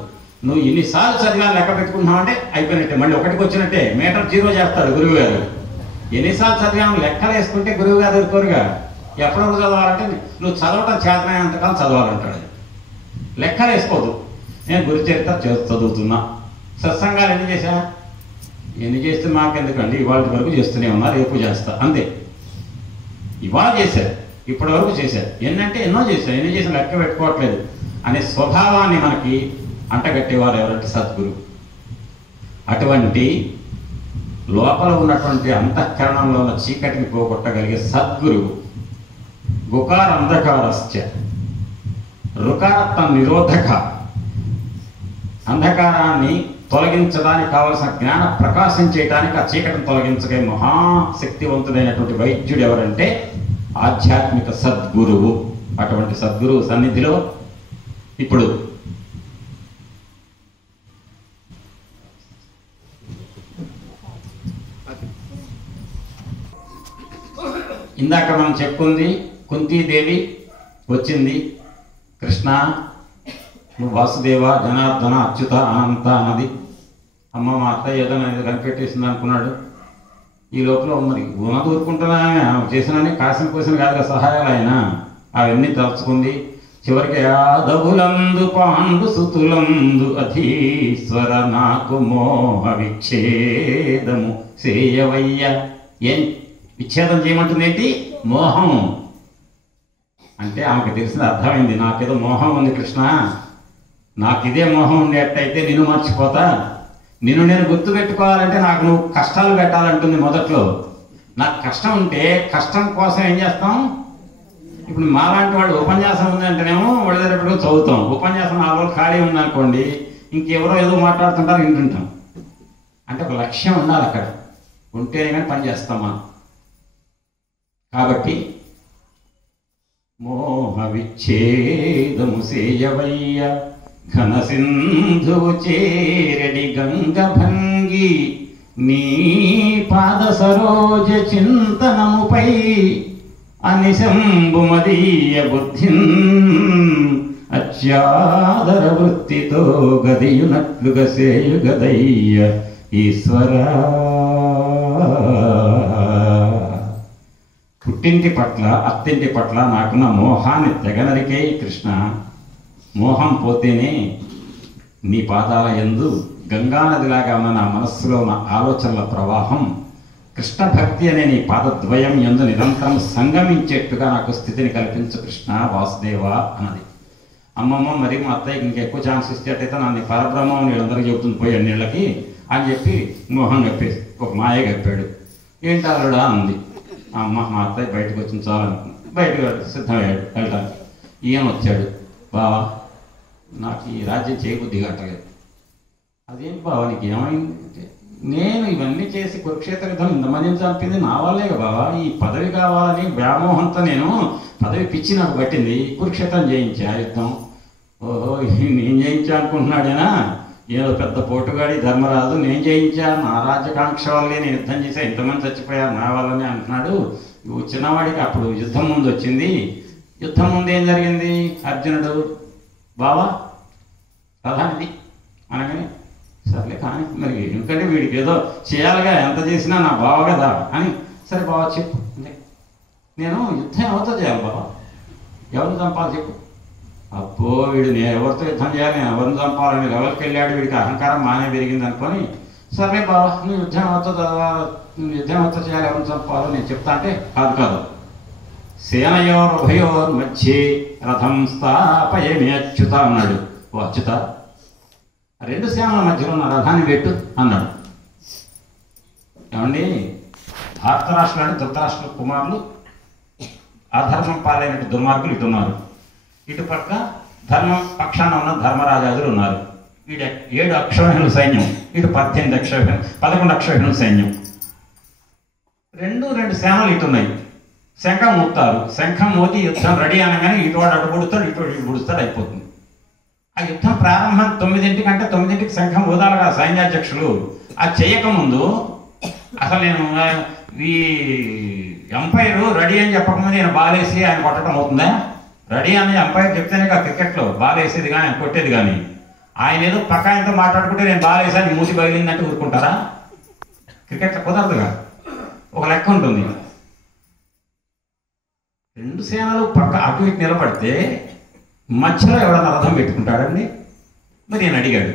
నువ్వు ఎన్నిసార్లు చదివా లెక్క పెట్టుకుంటున్నావు అంటే అయిపోయినట్టే, మళ్ళీ 1కి వచ్చినట్టే, మీటర్ 0 చేస్తాడు గురువు గారు. ఎన్నిసార్లు చదివాను లెక్కలు వేసుకుంటే గురువు గారు దొరుకోరుగా. ఎప్పటివరకు చదవాలంటే నువ్వు చదవటం చేతనైనంతకాలం చదవాలంటాడు. లెక్కలు వేసుకోదు. నేను గురు చరిత్ర చదువుతున్నా. సత్సంగాలు ఎన్ని చేస్తే మాకెందుకండి, ఇవాళ వరకు చేస్తూనే ఉన్నా, రేపు చేస్తా అంతే. ఇవాళ చేశారు, ఇప్పటి వరకు చేశారు, ఎన్నంటే ఎన్నో చేశారు, ఎన్ని చేసిన లెక్క పెట్టుకోవట్లేదు అనే స్వభావాన్ని మనకి అంటగట్టేవారు ఎవరంటే సద్గురు. అటువంటి లోపల ఉన్నటువంటి అంతఃకరణంలో ఉన్న చీకటిని పోగొట్టగలిగే సద్గురువు. గుకార అంధకారశ్చ రుకారత్వ నిరోధక, అంధకారాన్ని తొలగించడానికి కావలసిన జ్ఞాన ప్రకాశం చేయడానికి, ఆ చీకటిని తొలగించగే మహాశక్తివంతుడైనటువంటి వైద్యుడు ఎవరంటే ఆధ్యాత్మిక సద్గురువు. అటువంటి సద్గురువు సన్నిధిలో ఇప్పుడు ఇందాక మనం చెప్పుకుంది కుంతీదేవి వచ్చింది, కృష్ణ నువ్వు వాసుదేవ జనార్దన అచ్యుత అనంత అన్నది. అమ్మ మా అత్తయ్య ఏదో అనేది కనిపెట్టేసింది అనుకున్నాడు. ఈ లోపల మరి ఉన్నది ఊరుకుంటున్నా చేసినని కాసిన కోసిన కాదుగా సహాయాలు ఆయన అవన్నీ తలుచుకుంది. చివరికి యాదవులందు పాండు సుతులందు అధీశ్వర నాకు మోహ విచ్ఛేదము సేయవయ్య. ఏం విచ్ఛేదం చేయమంటుంది ఏంటి? మోహం అంటే ఆమెకు తెలిసిన అర్థమైంది, నాకేదో మోహం ఉంది కృష్ణ, నాకు ఇదే మోహం ఉండేటైతే నిన్ను మర్చిపోతా, నిన్ను నేను గుర్తుపెట్టుకోవాలంటే నాకు నువ్వు కష్టాలు పెట్టాలంటుంది. మొదట్లో నాకు కష్టం ఉంటే కష్టం కోసం ఏం చేస్తాం? ఇప్పుడు మాలాంటి వాళ్ళు ఉపన్యాసం ఉందంటేనేమో వాళ్ళ దగ్గర చదువుతాం. ఉపన్యాసం 4 రోజులు ఖాళీ ఉందనుకోండి, ఇంకెవరో ఏదో మాట్లాడుతుంటారు వింటుంటాం. అంటే ఒక లక్ష్యం ఉండాలి అక్కడ, ఉంటేనే కానీ పని చేస్తాం మనం. కాబట్టి మోహ విచ్ఛేదము సేయవయ్య ఘన సింధువు చేరడి గంగ భంగి నీ పాద సరోజ చింతనముపై అనిశంబు మదీయ బుద్ధిన్ అత్యాదర వృత్తితో గదియునట్లుగా సేయుగదయ్య ఈశ్వరా. పుట్టింటి పట్ల అత్తింటి పట్ల నాకున్న మోహాన్ని తెగనరికే కృష్ణ. మోహం పోతేనే నీ పాదాల యందు గంగానదిలాగా ఉన్న నా మనస్సులో ఉన్న ఆలోచనల ప్రవాహం కృష్ణ భక్తి అనే నీ పాదద్వయం యందు నిరంతరం సంగమించేట్టుగా నాకు స్థితిని కల్పించు కృష్ణ వాసుదేవ అన్నది. అమ్మమ్మ మరి మా అత్తయ్యకి ఇంకెక్కువ ఛాన్స్ ఇచ్చేటైతే నన్ను పరబ్రహ్మం వీళ్ళందరికీ చెబుతుంది పోయి అన్నిళ్ళకి అని చెప్పి మోహం కప్పేసి ఒక మాయ కప్పాడు. ఏంటి అల్లుడా అంది. అమ్మ మా అత్తయ్య బయటకు వచ్చిన చాలనుకున్నాను. బయటకు సిద్ధమయ్యాడు వెళ్ళడానికి. ఈయన వచ్చాడు, బావా నాకు ఈ రాజ్యం చేయబుద్ధి కట్టలేదు. అదేంటి బావా నీకు ఏమైంది? నేను ఇవన్నీ చేసి కురుక్షేత్ర యుద్ధం ఇంతమందిని చంపింది నా వల్లేగా బావా, ఈ పదవి కావాలని వ్యామోహంతో నేను పదవి పిచ్చి నాకు పట్టింది, కురుక్షేత్రం చేయించా యుద్ధం. ఓహో నేను చేయించా అనుకుంటున్నాడేనా? ఏదో పెద్ద పోటుగాడి ధర్మరాజు, నేను చేయించా, నా రాజ్యకాంక్ష వల్లే నేను యుద్ధం చేశా, ఇంతమంది చచ్చిపోయారు నా వల్లనే అంటున్నాడు. చిన్నవాడికి అప్పుడు యుద్ధం ముందు వచ్చింది. యుద్ధం ముందు ఏం జరిగింది? అర్జునుడు బావా ప్రధానిది అనగానే సర్లే కానీ మరి ఎందుకంటే వీడికి ఏదో చేయాలిగా, ఎంత చేసినా నా బావ కదా అని, సరే బావా చెప్పు, నేను యుద్ధం ఎవరితో చేయాలి బావా, ఎవరిని చంపాలి చెప్పు. అప్పో వీడు నేను ఎవరితో యుద్ధం చేయాలి, నేను ఎవరిని చంపాలని ఎవరికి వెళ్ళాడు, వీడికి అహంకారం మానే పెరిగింది అనుకొని, సరే బావా నువ్వు యుద్ధం ఎవరితో చేయాలి, ఎవరిని చంపాలో నేను చెప్తా అంటే, కాదు సేనయోరుభయోర్ మధ్యే రథం స్థాపయమే అచ్యుత అన్నాడు. ఓ అచ్యుత, 2 సేనల మధ్యలో ఉన్న రథాన్ని పెట్టు అన్నాడు. ఏమండి, ధార్తరాష్ట్రాన్ని ధృతరాష్ట్ర కుమారులు అధర్మం పాలైనట్టు దుర్మార్గులు ఇటు ఉన్నారు, ఇటు పక్క ధర్మం పక్షాన ఉన్న ధర్మరాజాదులు ఉన్నారు. ఇటు 7 అక్షౌహిణుల సైన్యం, ఇటు 11 అక్షౌహిణుల సైన్యం. 2 సేనలు ఇటు ఉన్నాయి. శంఖం ఊపుతారు, శంఖం మోతి యుద్ధం రెడీ అనగానే ఇటువాడు అటు పొడుస్తాడు, ఇటు పొడుస్తాడు, అయిపోతుంది. ఆ యుద్ధం ప్రారంభం 9 కంటే 9కి శంఖం ఊదాలుగా సైన్యాధ్యక్షులు. ఆ చేయకముందు అసలు నేను ఈ ఎంపైర్ రెడీ అని చెప్పకముందు నేను బాలేసి ఆయన కొట్టడం అవుతుందా? రెడీ అని ఎంపైర్ చెప్తేనే కదా క్రికెట్లో బాలేసేది కానీ ఆయన కొట్టేది. కానీ ఆయన ఏదో పక్క ఆయనతో మాట్లాడుకుంటే నేను బాలేసాను మూసి బయలిందంటే ఊరుకుంటారా? క్రికెట్లో కుదరదుగా, ఒక లెక్క ఉంటుంది. 2 సేనలు పక్క అటు ఇటు నిలబడితే మధ్యలో ఎవడన్నా రథం పెట్టుకుంటాడండి? మరి నేను అడిగాడు,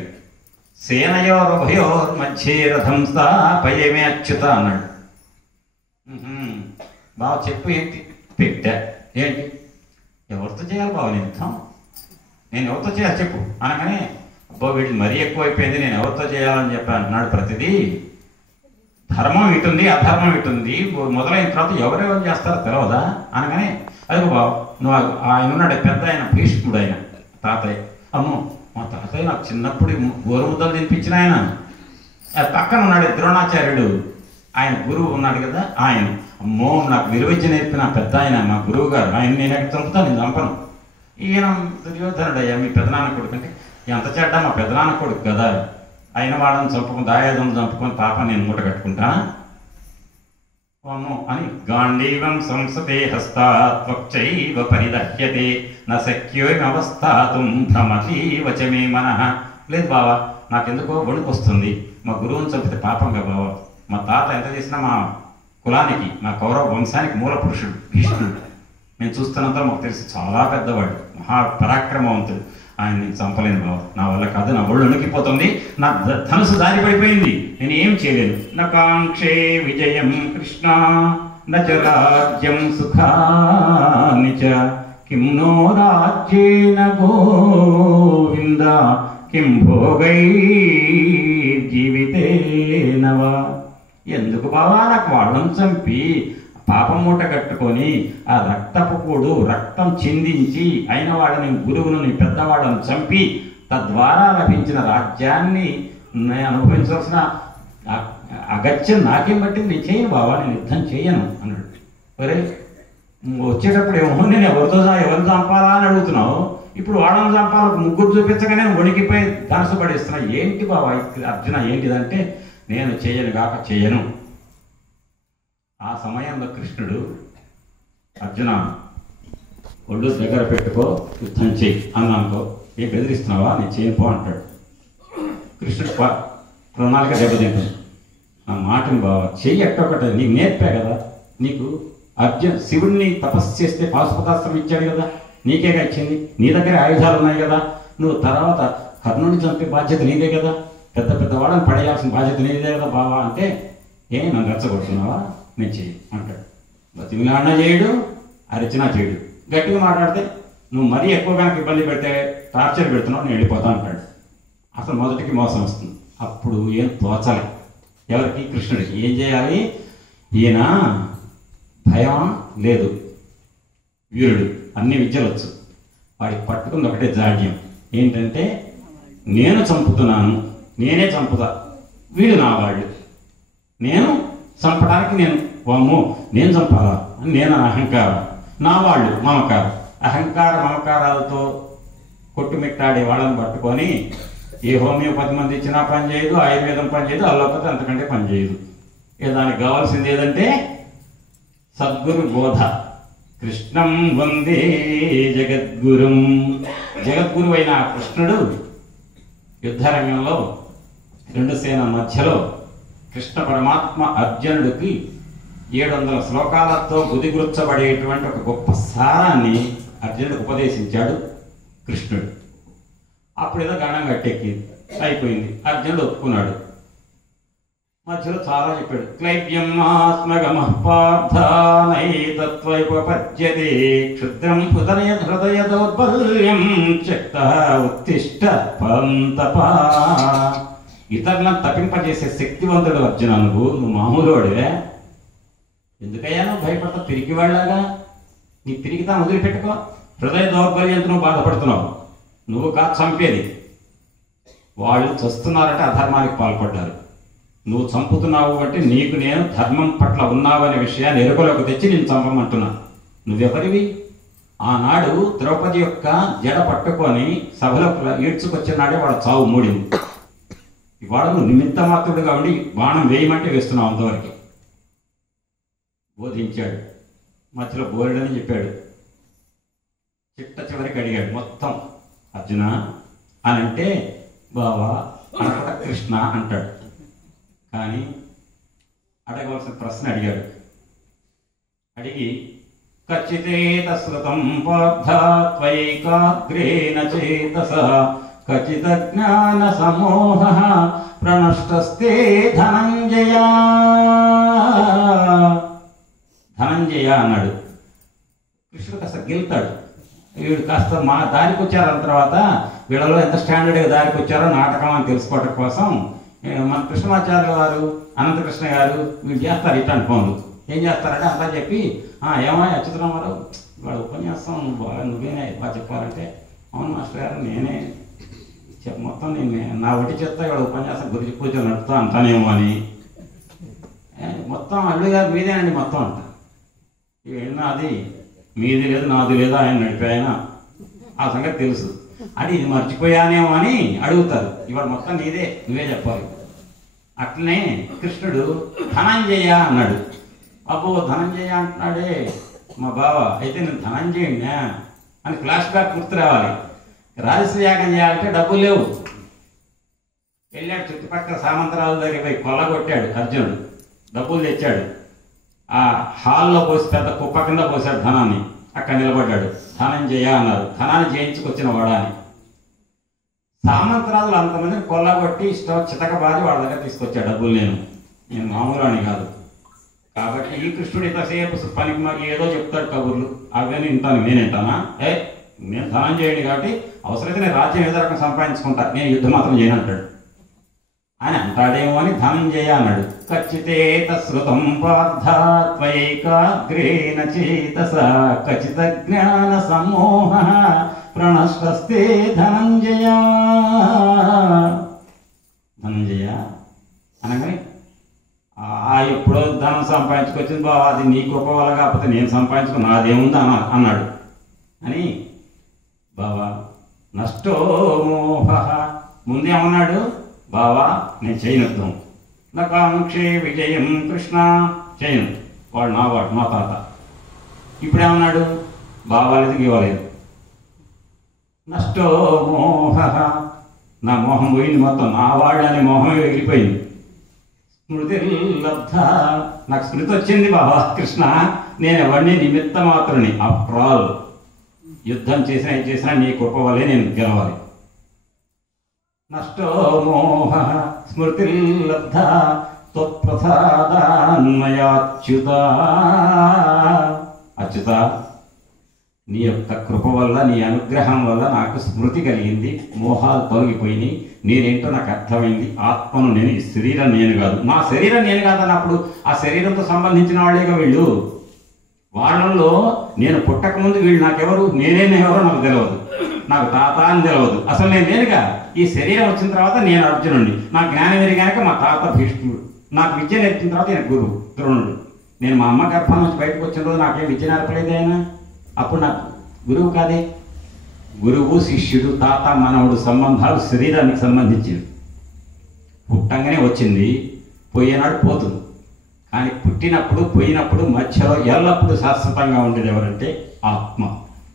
సేనయోరుభయోర్ మధ్యే రథం స్థాపయమే అచ్యుత అన్నాడు. బావ చెప్పు ఏంటి? పెట్టా. ఏంటి? ఎవరితో చేయాలి బావ నేను యుద్ధం? నేను ఎవరితో చేయాలి చెప్పు అనగానే, అబ్బో వీటిని మరీ ఎక్కువైపోయింది, నేను ఎవరితో చేయాలని చెప్పి అంటున్నాడు. ప్రతిదీ ధర్మం ఇటుంది, అధర్మం ఇటుంది, మొదలైన తర్వాత ఎవరెవరు చేస్తారో తెలియదా అనగానే, అది బాబు నువ్వు ఆయన ఉన్నాడు పెద్ద ఆయన భీష్ముడు, ఆయన తాతయ్య. అమ్మో మా తాతయ్య నాకు చిన్నప్పుడు గోరుముద్దలు తినిపించిన ఆయన. పక్కన ఉన్నాడు ద్రోణాచార్యుడు, ఆయన గురువు ఉన్నాడు కదా ఆయన. అమ్మో నాకు విలువిద్య నేర్పిన పెద్ద ఆయన మా గురువు గారు, ఆయన నేను ఎక్కడ చంపుతాను, నేను చంపను. ఈయన దుర్యోధనుడు, అయ్యా మీ పెదనాన్న కొడుకు అంటే, ఎంత చెడ్డ మా పెదనాన్న కొడుకు కదా, అయిన వాళ్ళని చంపుకొని దాయాదం చంపుకొని పాప నేను మూట కట్టుకుంటా. అని గాంధీవం సంసతే హస్తాత్వక్చైవ పరిదహ్యతే నశక్యోమవస్థాతుం భ్రమతీవ చ మే మనః. లేదు బావా, నాకెందుకో వణుకు వస్తుంది. మా గురువుని చంపితే పాపంగా బావా. మా తాత ఎంత చేసినా మా కులానికి, మా కౌరవ వంశానికి మూల పురుషుడు భీష్ముడు. నేను చూస్తున్నంత మాకు తెలిసి చాలా పెద్దవాడు, మహాపరాక్రమవంతుడు. ఆయన నేను చంపలేను బాబు, నా వల్ల కాదు, నా ఒళ్ళు ఉణికిపోతుంది, నా ధనుసు దారి పడిపోయింది, నేను ఏం చేయలేను. నకాంక్షే విజయం కృష్ణ నచ రాజ్యం సుఖాని చ కిం నో రాజ్యేన గోవింద కిం భోగై జీవితేన వా. ఎందుకు బావా నాకు వాళ్ళని చంపి పాపం మూట కట్టుకొని ఆ రక్తపు కూడు రక్తం చిందించి అయిన వాడిని, గురువుని, పెద్దవాళ్ళని చంపి తద్వారా లభించిన రాజ్యాన్ని నేను అనుభవించవలసిన అగత్యం నాకేం బట్టి నేను చేయను బావా, నేను యుద్ధం చేయను అన్నాడు. సరే వచ్చేటప్పుడు ఏమో నేను ఎవరిని చంపాలా అని అడుగుతున్నావు, ఇప్పుడు వాళ్ళని చంపాలి ముగ్గురు చూపించగానే వణికిపోయి ధనసు పడేస్తున్నా. ఏంటి బావా అర్జున ఏంటిదంటే, నేను చేయను కాక చేయను. ఆ సమయంలో కృష్ణుడు అర్జున ఒళ్ళు దగ్గర పెట్టుకో, యుద్ధం చేయి అన్నానుకో, ఏం బెదిరిస్తున్నావా, నేను చేయనుకో అంటాడు. కృష్ణుడు ప్రణాళిక దెబ్బతింటుంది. నా మాటని బావా చెయ్యి ఎట్టొకట, నీకు నేర్పా కదా, నీకు శివుడిని తపస్సు చేస్తే పాశుపతాస్త్రం ఇచ్చాడు కదా, నీకేగా ఇచ్చింది, నీ దగ్గర ఆయుధాలు ఉన్నాయి కదా, నువ్వు తర్వాత కర్ణుడిని చంపే బాధ్యత నీదే కదా, పెద్ద పెద్ద వాళ్ళని పడేయాల్సిన బాధ్యత నీదే కదా బావా అంటే, నన్ను రెచ్చగొడుతున్నావా, నేను చెయ్యి అంటాడు. బతిమిలాడినా చేయడు, అరిచినా చేయడు. గట్టిగా మాట్లాడితే నువ్వు మరీ ఎక్కువ కనుక ఇబ్బంది పెడితే టార్చర్ పెడుతున్నావు, నేను వెళ్ళిపోతా అంటాడు. అసలు మొదటికి మోసం వస్తుంది. అప్పుడు ఏం తోచాలి ఎవరికి, కృష్ణుడికి. ఏం చేయాలి, ఈయన భయం లేదు, వీరుడు, అన్ని విద్యలు వచ్చు, వాడికి పట్టుకుంది ఒకటే జాడ్యం ఏంటంటే, నేను చంపుతున్నాను, నేనే చంపుతా, వీడు నా వాళ్ళు, నేను చంపడానికి నేను వామ్మో నేను చంపాలా అని నేను అహంకారం, నా వాళ్ళు మమకారం. అహంకార మమకారాలతో కొట్టుమిట్టాడే వాళ్ళని పట్టుకొని ఏ హోమియోపతి మంది ఇచ్చినా పని చేయదు, ఆయుర్వేదం పని చేయదు, అల్లోపతి అంతకంటే పని చేయదు. దానికి కావాల్సింది ఏదంటే సద్గురు బోధ. కృష్ణం వందే జగద్గురుం. జగద్గురు అయిన కృష్ణుడు యుద్ధరంగంలో రెండు సేనల మధ్యలో కృష్ణ పరమాత్మ అర్జునుడికి 700 శ్లోకాలతో గుదిగుర్చబడేటువంటి ఒక గొప్ప సారాన్ని అర్జునుడికి ఉపదేశించాడు కృష్ణుడు. అప్పుడు ఏదో గణం గట్టెక్కింది, అయిపోయింది, అర్జునుడు ఒప్పుకున్నాడు. మధ్యలో చాలా చెప్పాడు. క్లైవ్యమాత్మగమః పార్థానైతత్వైపపద్యతే క్షుద్రం హృదయ దౌర్బల్యం త్యక్తః ఉత్తిష్ట పంతపా. ఇతరులను తప్పింపజేసే శక్తివంతుడు అర్జున, నువ్వు మామూలువాడివే, ఎందుకయ్యా నువ్వు భయపడతావు పిరికివాళ్ళగా, నీ పిరికితా వదిలిపెట్టుకో. హృదయ దౌర్బల్యంతో నువ్వు బాధపడుతున్నావు, నువ్వు కాదు చంపేది, వాళ్ళు చస్తున్నారంటే అధర్మానికి పాల్పడ్డారు, నువ్వు చంపుతున్నావు అంటే నీకు నేను ధర్మం పట్ల ఉన్నావు అనే విషయాన్ని ఎరుకలోకి తెచ్చి నేను చంపమంటున్నా. నువ్వెవరివి? ఆనాడు ద్రౌపది యొక్క జడ పట్టుకొని సభలోకి ఈడ్చుకొచ్చిన నాడే వాడు చావు మూడింది. ఇవాళ నువ్వు నిమిత్త మాత్రుడుగా ఉండి బాణం వేయమంటే వేస్తున్నావు, అంతవరకు బోధించాడు. మధ్యలో బోరుడని చెప్పాడు, చిట్ట చివరికి అడిగాడు మొత్తం. అర్జున అని అంటే బావా అనకుండా కృష్ణ అంటాడు. కానీ అడగవలసిన ప్రశ్న అడిగాడు. అడిగి ఖచ్చితేత శ్రుతం పార్థ త్వైకాగ్రేణ చేతస ఖచ్చిత జ్ఞాన సమోహ ప్రణష్టస్తే ధనంజయ. ధనంజయ అన్నాడు. కృష్ణుడు కాస్త గెలుతాడు. వీడు కాస్త మా దారికి వచ్చారు, అన్న తర్వాత వీళ్ళలో ఎంత స్టాండర్డ్గా దారికి వచ్చారో నాటకం అని తెలుసుకోవటం కోసం మన కృష్ణమాచార్య వారు, అనంతకృష్ణ గారు వీళ్ళు చేస్తారు ఇట్లాంటి పనులు. ఏం చేస్తారంటే అంతా చెప్పి, ఏమో అచ్యుతరామారావు వాడు ఉపన్యాసం నువ్వేనే బాగా చెప్పాలంటే, అవును మాస్టర్ గారు నేనే మొత్తం నేను నా ఒటి చెప్తా ఇవాళ ఉపన్యాసం గురించి కూర్చొని నడుపుతా అంటానేమో అని, మొత్తం అల్లు గారు మీదేనండి మొత్తం అంట. ఏమన్నా అది మీది లేదు నాది లేదు, ఆయన నడిపాయన ఆ సంగతి తెలుసు అని, ఇది మర్చిపోయానేమో అని అడుగుతారు. ఇవాళ మొత్తం నీదే, నువ్వే చెప్పాలి. అట్లనే కృష్ణుడు ధనంజయ అన్నాడు. అబ్బో ధనంజయ అంటున్నాడే మా బావ, అయితే నేను ధనంజయుడినా అని ఫ్లాష్ బ్యాక్ గుర్తు రావాలి. రాజస్వ యాగం చేయాలంటే డబ్బులు లేవు. వెళ్ళాడు చుట్టుపక్కల సామంతరాజు దగ్గర పోయి కొల్లగొట్టాడు అర్జునుడు, డబ్బులు తెచ్చాడు. ఆ హాల్లో పోసి పెద్ద కుప్ప కింద పోసాడు ధనాన్ని. అక్కడ నిలబడ్డాడు. ధనంజయ అన్నారు, ధనాన్ని జయించుకొచ్చిన వాడాని. సామంతరాజులు అంతమందిని కొల్లగొట్టి ఇష్టం చితకబాది వాళ్ళ దగ్గర తీసుకొచ్చాడు డబ్బులు. నేను మామూలు అని కాదు. కాబట్టి ఈ కృష్ణుడు ఇంతసేపు పనికి ఏదో చెప్తాడు కబుర్లు, అవన్నీ వింటాను. నేను వింటానా? నేను ధనంజయుడిని కాబట్టి అవసరమైతే నేను రాజ్యం ఏదో రకం సంపాదించుకుంటా, నేను యుద్ధం మాత్రం చేయను అంటాడు. ఆయన అంటాడేమో అని ధనంజయ అన్నాడు. ఖచ్చితేత శృతం పార్థాత్వైకాగ్రేణ చేతస ఖచ్చిత జ్ఞాన సమోహ ప్రణష్టస్తే ధనంజయ. ధనంజయ అనగానే ఎప్పుడో ధనం సంపాదించుకొచ్చింది బాబా, అది నీ కృప వల్ల కాకపోతే నేను సంపాదించుకుని నాదేముంది అన్నాడు. అని బాబా నష్టో మోహ ముందేమన్నాడు, బావా నేను చేయనుద్దాం, నకాంక్షే విజయం కృష్ణ చేయను, వాడు మా తాత. ఇప్పుడేమన్నాడు, బావాలేదు ఇవ్వలేదు. నష్టో మోహ, నా మోహం పోయింది మొత్తం, నా వాడు అనే మోహం వెళ్ళిపోయింది. స్మృతి లబ్ధ, నాకు స్మృతి వచ్చింది బాబా కృష్ణ, నేను ఎవరిని నిమిత్త మాత్రని. ఆఫ్టర్ ఆల్ యుద్ధం చేసినా ఏం చేసినా నీ కృప వల్లే నేను గెలవాలి. నష్టో మోహ స్మృతి లబ్ధ త్వత్ప్రసాదాన్మయాచ్యుత. అచ్యుత, నీ యొక్క కృప వల్ల, నీ అనుగ్రహం వల్ల నాకు స్మృతి కలిగింది, మోహాలు తొలగిపోయినాయి, నేనేంటో నాకు అర్థమైంది. ఆత్మను నేను, ఈ శరీరం నేను కాదు. నా శరీరం నేను కాదన్నప్పుడు ఆ శరీరంతో సంబంధించిన వాళ్ళేగా వీళ్ళు. వాళ్ళల్లో నేను పుట్టకముందు వీళ్ళు నాకెవరు, నేనేనెవరో నాకు తెలియదు, నాకు తాత అని తెలియదు, అసలు నేనుగా. ఈ శరీరం వచ్చిన తర్వాత నేను అర్జునుడిని, నా జ్ఞానం ఎరిగాక మా తాత భీష్ముడు, నాకు విద్య నేర్పిన తర్వాత ఈయన గురువు ద్రోణుడు. నేను మా అమ్మ గర్భం నుంచి బయటకు వచ్చిన రోజు నాకేం విద్య నేర్పలేదు ఆయన, అప్పుడు నాకు గురువు కాదే. గురువు శిష్యుడు, తాత మనవుడు సంబంధాలు శరీరానికి సంబంధించింది. పుట్టంగానే వచ్చింది, పోయేనాడు పోతుంది. కానీ పుట్టినప్పుడు పోయినప్పుడు మధ్యలో ఎల్లప్పుడూ శాశ్వతంగా ఉండేది ఎవరంటే ఆత్మ.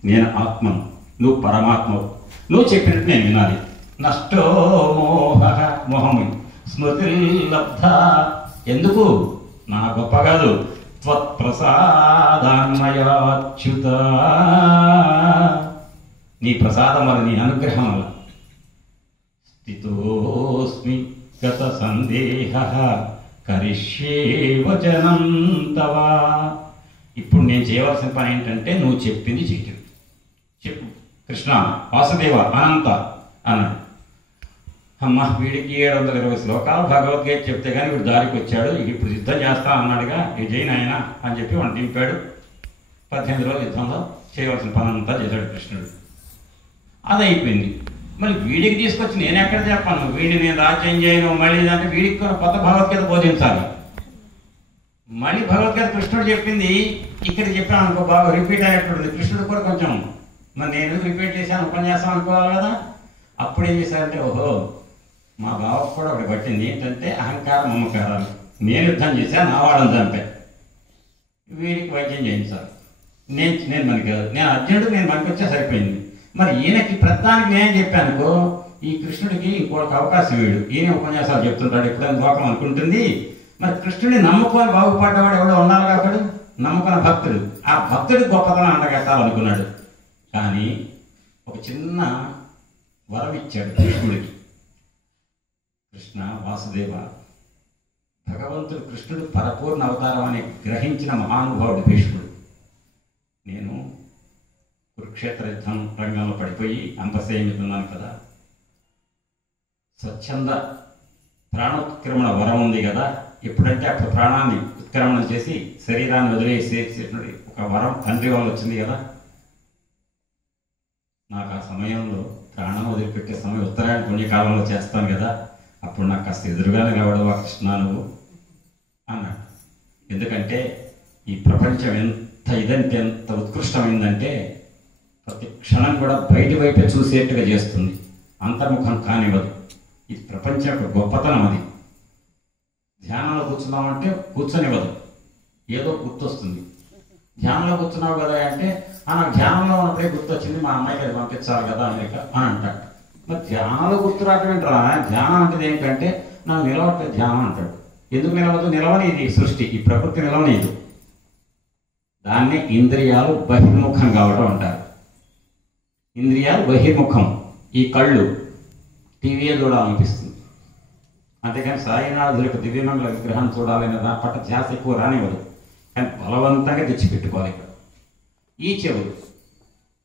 నేను ఆత్మను, నువ్వు పరమాత్మవు, నువ్వు చెప్పినట్టు నేను వినాలి. నష్టో మోహ, మోహము స్మృతి లబ్ధ, ఎందుకు నా గొప్ప కాదు, త్వత్ప్రసాదాన్మయాచ్యుత, నీ ప్రసాదం వల్ల, నీ అనుగ్రహం వల్ల. స్థితోస్మి గత సందేహ కరిష్యే వచనం తవ. ఇప్పుడు నేను చేయవలసిన పని ఏంటంటే నువ్వు చెప్పింది చేయటం. చెప్పు కృష్ణ, వాసుదేవ, అనంత అన్నాడు. అమ్మ వీడికి 720 శ్లోకాలు భగవద్గీత చెప్తే కానీ వీడు దారికి వచ్చాడు, ఇప్పుడు యుద్ధం చేస్తా అన్నాడుగా, ఇది చేయి నాయన అని చెప్పి వాడిని దింపాడు. 18 రోజులు యుద్ధంలో చేయవలసిన పని అంతా చేశాడు కృష్ణుడు. అది అయిపోయింది. మళ్ళీ వీడికి తీసుకొచ్చి నేను ఎక్కడ చెప్పాను, వీడిని నేను రాజ్యం చేయను మళ్ళీ అంటే వీడికి కొత్త భగవద్గీత బోధించాలి. మళ్ళీ భగవద్గీత కృష్ణుడు చెప్పింది ఇక్కడ చెప్పాను అనుకో, బాగా రిపీట్ అయ్యేటప్పుడు కృష్ణుడు కూడా కొంచెం మరి నేను రిపీట్ చేశాను ఉపన్యాసం అనుకోవాలి కదా. అప్పుడు ఏం చేశారంటే, ఓహో మా బావకు కూడా ఒకటి పట్టింది, ఏంటంటే అహంకారం మమకారాలు. నేను యుద్ధం చేశాను, నా వాళ్ళని చంపా, వీడికి వైద్యం చేయించాలి. నేను మనకి కాదు, నేను అర్జునుడు, నేను మనకి వచ్చే సరిపోయింది. మరి ఈయనకి ప్రధానికి నేను చెప్పానుకో, ఈ కృష్ణుడికి ఇంకొక అవకాశం వీడు, ఈయన ఉపన్యాసాలు చెప్తుంటాడు, ఎప్పుడైనా లోకం అనుకుంటుంది. మరి కృష్ణుడిని నమ్ముకొని బాగుపడ్డవాడు ఎవడో ఉండాలి కాబట్టి నమ్ముకున్న భక్తుడు, ఆ భక్తుడికి గొప్పతనం అంటగట్టాలనుకున్నాడు. కానీ ఒక చిన్న వరం ఇచ్చాడు కృష్ణుడికి. కృష్ణ వాసుదేవ, భగవంతుడు కృష్ణుడు పరిపూర్ణ అవతారం అని గ్రహించిన మహానుభావుడు భీష్ముడు. నేను కురుక్షేత్ర యుద్ధం రంగంలో పడిపోయి అంపశయ్యమిస్తున్నాను కదా, స్వచ్ఛంద ప్రాణోత్క్రమణ వరం ఉంది కదా, ఎప్పుడంటే అప్పుడు ప్రాణాన్ని ఉత్క్రమణం చేసి శరీరాన్ని వదిలేసేసినటువంటి ఒక వరం తండ్రి వల్ల వచ్చింది కదా. నాకు ఆ సమయంలో ప్రాణం వదిలిపెట్టే సమయం ఉత్తరాయణ పుణ్యకాలంలో చేస్తాను కదా, అప్పుడు నాకు కాస్త ఎదురుగానే నిలబడవా కృష్ణ నువ్వు అన్నాడు. ఎందుకంటే ఈ ప్రపంచం ఎంత ఇదంటే, ఎంత ఉత్కృష్టమైందంటే ప్రతి క్షణం కూడా బయటి వైపే చూసేట్టుగా చేస్తుంది, అంతర్ముఖం కానివ్వదు. ఇది ప్రపంచం యొక్క గొప్పతనం. అది ధ్యానంలో కూర్చున్నామంటే కూర్చొనివ్వదు, ఏదో గుర్తొస్తుంది. ధ్యానంలో కూర్చున్నావు కదా అంటే నాకు ధ్యానంలో ఉన్నప్పుడే గుర్తొచ్చింది, మా అమ్మాయికి అది పంపించాలి కదా అమెరికా అని అంటాడు. మరి ధ్యానంలో గుర్తు రావటమేంట్రా? ధ్యానం అంటే ఏంటంటే నాకు నిలవట్లేదు ధ్యానం అంటాడు. ఎందుకు నిలవదు? నిలవని ఇది సృష్టి, ఈ ప్రకృతి నిలవలేదు. దాన్ని ఇంద్రియాలు బహిర్ముఖం కావడం అంటారు. ఇంద్రియాలు బహిర్ముఖం. ఈ కళ్ళు టీవీయే చూడాలనిపిస్తుంది, అంతేకాని సాయినాథుల యొక్క దివ్యమంగళ విగ్రహాన్ని చూడాలనే దాని పట్ల ధ్యాస ఎక్కువ రానివ్వదు. కానీ బలవంతంగా తెచ్చిపెట్టుకోవాలి. ఇక్కడ ఈ చెవులు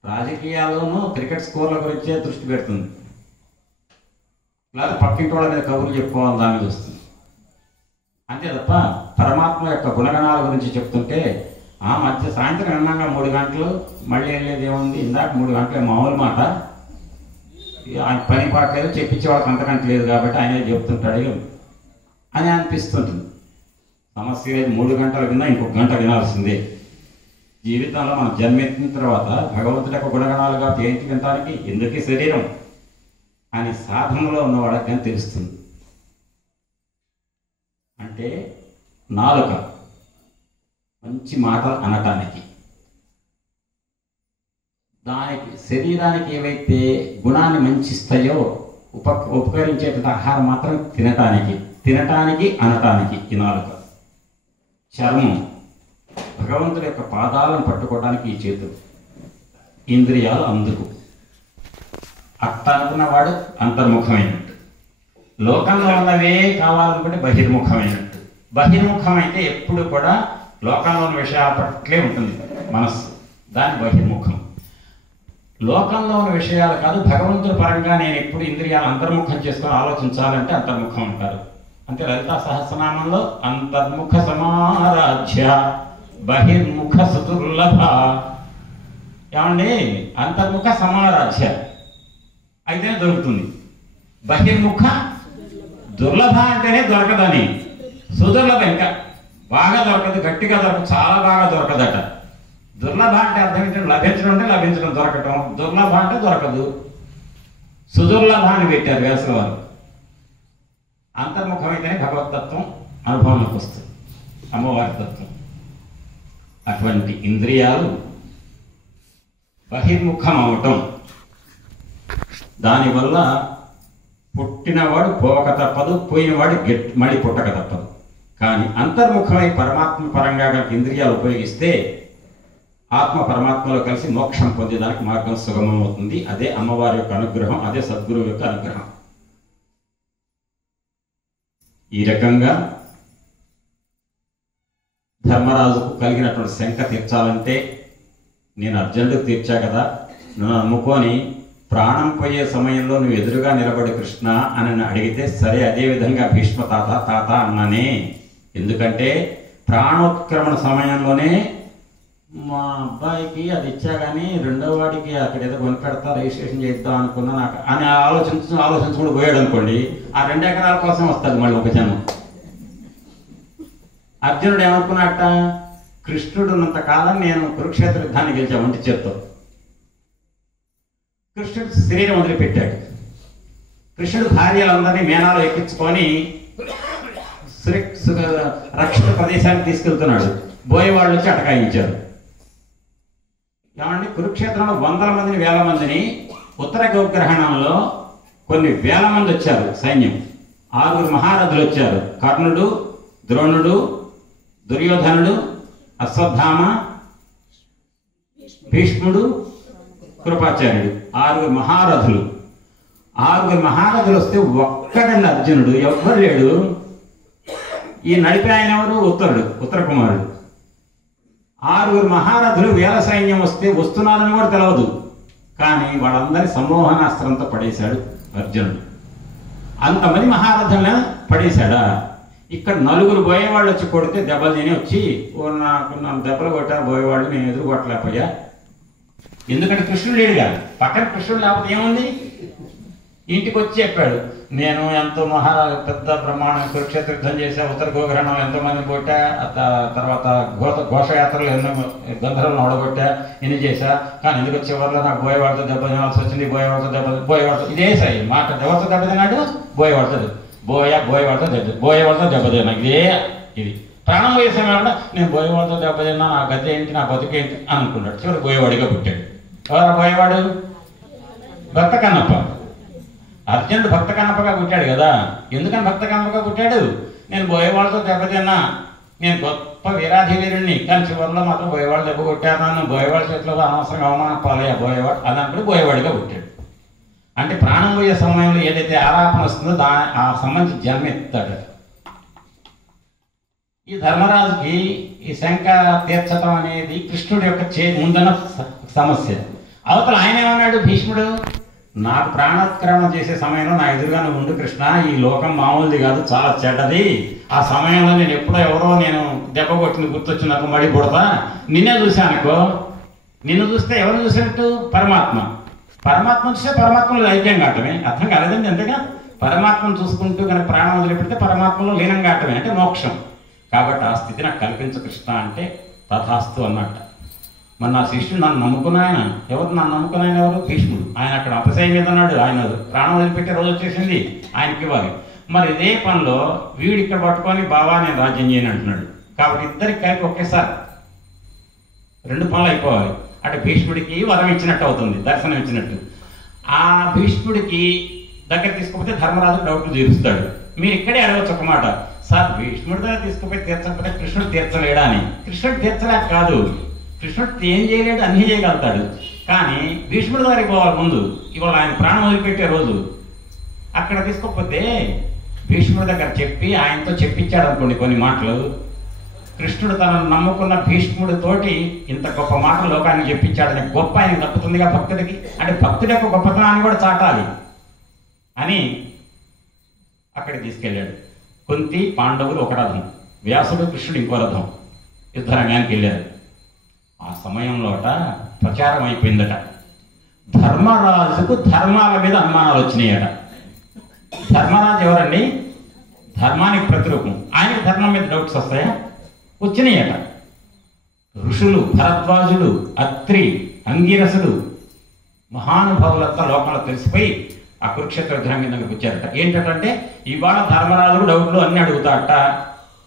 రాజకీయాల్లోనూ క్రికెట్ స్కోర్ల గురించే దృష్టి పెడుతుంది, లేదా పక్కింటి వాళ్ళ మీద కబుర్లు చెప్పుకోవాలి దాని మీద వస్తుంది. అంతే తప్ప పరమాత్మ యొక్క గుణగణాల గురించి చెప్తుంటే ఆ మధ్య సాయంత్రం విన్నాగా 3 గంటలు మళ్ళీ వెళ్ళేది ఏముంది, ఇందాక 3 గంటలే మామూలు మాట, ఆయన పని పాటలేదు, చెప్పించే వాళ్ళకి అంతకంటే లేదు కాబట్టి ఆయనే చెప్తుంటాడు అని అనిపిస్తుంటుంది. సమస్య లేదు, 3 గంటలు విన్నా ఇంకొక గంట వినాల్సిందే. జీవితంలో మనం జన్మెత్తిన తర్వాత భగవంతుడి యొక్క గుణగణాలు కాబట్టి ఏంటి వినటానికి, ఎందుకీ శరీరం అని సాధనలో ఉన్న వాళ్ళకి కానీ తెలుస్తుంది. అంటే నాలుక మంచి మాటలు అనటానికి, దానికి శరీరానికి ఏవైతే గుణాన్ని మంచిస్తాయో ఉపకరించేటువంటి ఆహారం మాత్రం తినటానికి అనటానికి ఈ నాలుక. చర్మం భగవంతుడి యొక్క పాదాలను పట్టుకోవడానికి ఈ చేతులు. ఇంద్రియాలు అందుకు. అట్ట అనుకున్నవాడు అంతర్ముఖమైనట్టు. లోకంలో ఉన్నవే కావాలనుకుంటే బహిర్ముఖమైనట్టు. బహిర్ముఖమైతే ఎప్పుడు కూడా లోకంలో ఉన్న విషయాల పట్లే ఉంటుంది మనస్సు, దాని బహిర్ముఖం. లోకంలో ఉన్న విషయాలు కాదు, భగవంతుడి పరంగా నేను ఎప్పుడు ఇంద్రియాలు అంతర్ముఖం చేసుకొని ఆలోచించాలంటే అంతర్ముఖం అంటారు. అంటే లలితా సహస్రనామంలో అంతర్ముఖ సమారాధ్య బహిర్ముఖ సుదుర్లభ. ఏమండి? అంతర్ముఖ సమారాధ్య అయితేనే దొరుకుతుంది, బహిర్ముఖ దుర్లభ అంటేనే దొరకదని. సుదుర్లభ ఇంకా బాగా దొరకదు, గట్టిగా దొరకదు, చాలా బాగా దొరకదట. దుర్లభ అంటే అర్థం ఏంటంటే లభించడం అంటే లభించడం, దొరకటం. దుర్లభ అంటే దొరకదు. సుదుర్లభ అని పెట్టారు వ్యాసుల వారు. అంతర్ముఖమైతేనే భగవతత్వం అనుభవంలోకి వస్తుంది, అమ్మవారి తత్వం. అటువంటి ఇంద్రియాలు బహిర్ముఖం అవటం, దానివల్ల పుట్టినవాడు పోక తప్పదు, పోయినవాడు మళ్ళీ పుట్టక తప్పదు. కానీ అంతర్ముఖమై పరమాత్మ పరంగా కనుక ఇంద్రియాలు ఉపయోగిస్తే ఆత్మ పరమాత్మలో కలిసి మోక్షం పొందేదానికి మార్గం సుగమం అవుతుంది. అదే అమ్మవారి యొక్క అనుగ్రహం, అదే సద్గురువు యొక్క అనుగ్రహం. ఈ రకంగా ధర్మరాజుకు కలిగినటువంటి శంక తీర్చాలంటే నేను అర్జునుడికి తీర్చా కదా, నన్ను నమ్ముకొని ప్రాణం పోయే సమయంలో నువ్వు ఎదురుగా నిలబడి కృష్ణ అని అడిగితే సరే అదే విధంగా భీష్మ తాత అన్నానే. ఎందుకంటే ప్రాణోత్క్రమణ సమయంలోనే మా అబ్బాయికి అది ఇచ్చా కానీ రెండో వాడికి అక్కడ ఏదో కొనిపెడతా రిజిస్ట్రేషన్ చేద్దాం అనుకున్నా నాకు అని ఆలోచించుకుంటూ పోయాడు అనుకోండి, ఆ 2 ఎకరాల కోసం వస్తుంది మళ్ళీ ఒక జన్మ. అర్జునుడు ఏమనుకున్నట్ట, కృష్ణుడు ఉన్నంత కాలం నేను కురుక్షేత్ర యుద్ధాన్ని గెలిచా వంటి చేత్తో. కృష్ణుడు శరీరం వదిలిపెట్టాడు. కృష్ణుడు భార్యలందరినీ మేనాలో ఎక్కించుకొని రక్షిత ప్రదేశానికి తీసుకెళ్తున్నాడు. బోయేవాళ్ళు వచ్చి అటకాయించారు. ఏమండి? కురుక్షేత్రంలో 100 మందిని 1000 మందిని, ఉత్తర గోగ్రహణంలో కొన్ని 1000 మంది వచ్చారు సైన్యం. 6 మహారథులు వచ్చారు, కర్ణుడు, ద్రోణుడు, దుర్యోధనుడు, అశ్వత్థామ, భీష్ముడు, కృపాచార్యుడు. 6 మహారథులు. 6 మహారథులు వస్తే ఒక్కడండి అర్జునుడు, ఎవ్వరు లేడు. ఈ నడిపే ఆయన ఎవరు? ఉత్తర కుమారుడు. 6 మహారథులు 1000 సైన్యం వస్తే వస్తున్నారని కూడా తెలియదు, కానీ వాళ్ళందరి సమ్మోహనాస్త్రంతో పడేశాడు అర్జునుడు. అంతమంది మహారథులను పడేశాడా? ఇక్కడ 4 బోయేవాళ్ళు వచ్చి కొడితే దెబ్బలు తిని వచ్చి నాకు దెబ్బలు కొట్టారు బోయేవాళ్ళు, నేను ఎదురు కొట్టలేకపోయా. ఎందుకంటే కృష్ణుడు లేడు కాదు, పక్కన కృష్ణుడు లేకపోతే ఏముంది? ఇంటికి వచ్చి చెప్పాడు, నేను ఎంతో పెద్ద బ్రహ్మాండం కురుక్షేత్ర యుద్ధం చేశా, ఉత్తర గోగ్రహణంలో ఎంతో మంది కొట్టా, తర్వాత ఘోషయాత్రలు ఎన్నో గంధర్వులను ఓడగొట్టా, ఎన్ని చేశా. కానీ ఎందుకు చివరిలో నాకు బోయేవాడితో దెబ్బ తినాల్సి వచ్చింది, బోయేవాడితో ఇదే సై మాట. ఎవరితో దెబ్బ తిన్నాడు? బోయేవాడితో దెబ్బతిన్నా, ఇదే ఇది. ప్రాణం పోయే సమయంలో నేను పోయేవాడితో దెబ్బతిన్నా, నా గతి ఏంటి, నా బతుకేంటి అని అనుకున్నాడు. చివరి పోయేవాడిగా పుట్టాడు. ఎవరు పోయేవాడు? భక్త కన్నప్ప. అర్జునుడు భక్త కన్నప్పగా పుట్టాడు కదా. ఎందుకని భక్త కన్నప్పగా పుట్టాడు? నేను పోయేవాళ్ళతో దెబ్బతిన్నా, నేను గొప్ప వీరాధివీరుణ్ణి, కానీ చివరిలో మాత్రం బోయేవాళ్ళు దెబ్బ కొట్టారు, నన్ను బోయేవాళ్ళ చేతిలో అనవసరంగా అవమానం పాలయ్యా బోయేవాడు అని అనుకుని బోయేవాడిగా పుట్టాడు. అంటే ప్రాణం పోయే సమయంలో ఏదైతే ఆరాపణ వస్తుందో ఆ సంబంధించి జన్మ ఎత్తాడు. ఈ ధర్మరాజుకి ఈ శంక తీర్చడం అనేది కృష్ణుడి యొక్క ముందున్న సమస్య. అవతల ఆయన ఏమన్నాడు భీష్ముడు, నాకు ప్రాణాత్క్రమణ చేసే సమయంలో నా ఎదురుగా నువ్వు ఉండు కృష్ణ, ఈ లోకం మామూలుది కాదు, చాలా చెడ్డది. ఆ సమయంలో నేను ఎప్పుడో ఎవరో నేను దెబ్బ కొట్టింది గుర్తొచ్చి నాకు మడి పుడతా, నిన్నే చూశానుకో. నిన్ను చూస్తే ఎవరు చూసినట్టు? పరమాత్మ. పరమాత్మ చూస్తే పరమాత్మలో ఐక్యం కావటమే. అర్థం కాలేదండి, అంతేగా. పరమాత్మను చూసుకుంటూ కనుక ప్రాణం వదిలిపెడితే పరమాత్మలో లీనం కావటమే, అంటే మోక్షం. కాబట్టి ఆ స్థితి నాకు కల్పించు కృష్ణ అంటే తథాస్తు అన్నట్ట. మరి నా శిష్యుడు నన్ను నమ్ముకున్నాయన. ఎవరు నన్ను నమ్ముకున్నాయన? ఎవరు? భీష్ముడు. ఆయన అక్కడ అపసయం మీద ఉన్నాడు. ఆయన ప్రాణం వదిలిపెట్టే రోజు వచ్చేసింది, ఆయనకి ఇవ్వాలి. మరి ఇదే పనిలో వీడు ఇక్కడ పట్టుకొని బావా నేను రాజ్యం చేయని అంటున్నాడు. కాబట్టి ఇద్దరికి కలిపి ఒకేసారి రెండు పనులు అయిపోవాలి. అంటే భీష్ముడికి వరం ఇచ్చినట్టు అవుతుంది, దర్శనం ఇచ్చినట్టు. ఆ భీష్ముడికి దగ్గర తీసుకుపోతే ధర్మరాజు డౌట్లు తీరుస్తాడు. మీరు ఇక్కడే అడగచ్చు ఒక మాట, సార్ భీష్ముడి దగ్గర తీసుకుపోయి తీర్చకపోతే కృష్ణుడు తీర్చలేడా అని. కృష్ణుడు తీర్చలేక కాదు, కృష్ణుడు ఏం చేయలేడు, అన్నీ చేయగలుగుతాడు. కానీ భీష్ముడి దగ్గరికి పోవాలి ముందు. ఇవాళ ఆయన ప్రాణం వదిలిపెట్టే రోజు. అక్కడ తీసుకోకపోతే భీష్ముడి దగ్గర చెప్పి ఆయనతో చెప్పించాడు అనుకోండి కొన్ని మాటలు. కృష్ణుడు తనను నమ్ముకున్న భీష్ముడితోటి ఇంత గొప్ప మాటలు లోకానికి చెప్పించాడని గొప్ప ఆయనకు తప్పుతుందిగా భక్తుడికి. అంటే భక్తుడి యొక్క గొప్పతనాన్ని కూడా చాటాలి అని అక్కడికి తీసుకెళ్ళాడు. కుంతి పాండవులు ఒక రథం, వ్యాసుడు కృష్ణుడు ఇంకో రథం యుద్ధరంగానికి వెళ్ళారు. ఆ సమయంలోట ప్రచారం అయిపోయిందట. ధర్మరాజుకు ధర్మాల మీద అనుమానాలు వచ్చినాయట. ధర్మరాజు ఎవరండి? ధర్మానికి ప్రతిరూపం. ఆయనకి ధర్మం మీద డౌట్స్ వస్తాయా? వచ్చినాయట. ఋషులు, భరద్వాజులు, అత్రి, అంగిరసుడు, మహానుభావులంతా లోకంలో తెలిసిపోయి ఆ కురుక్షేత్ర యుద్ధం దగ్గరికి వచ్చారట. ఏంటంటే ఇవాళ ధర్మరాజుడు డౌట్లు అన్నీ అడుగుతాడట.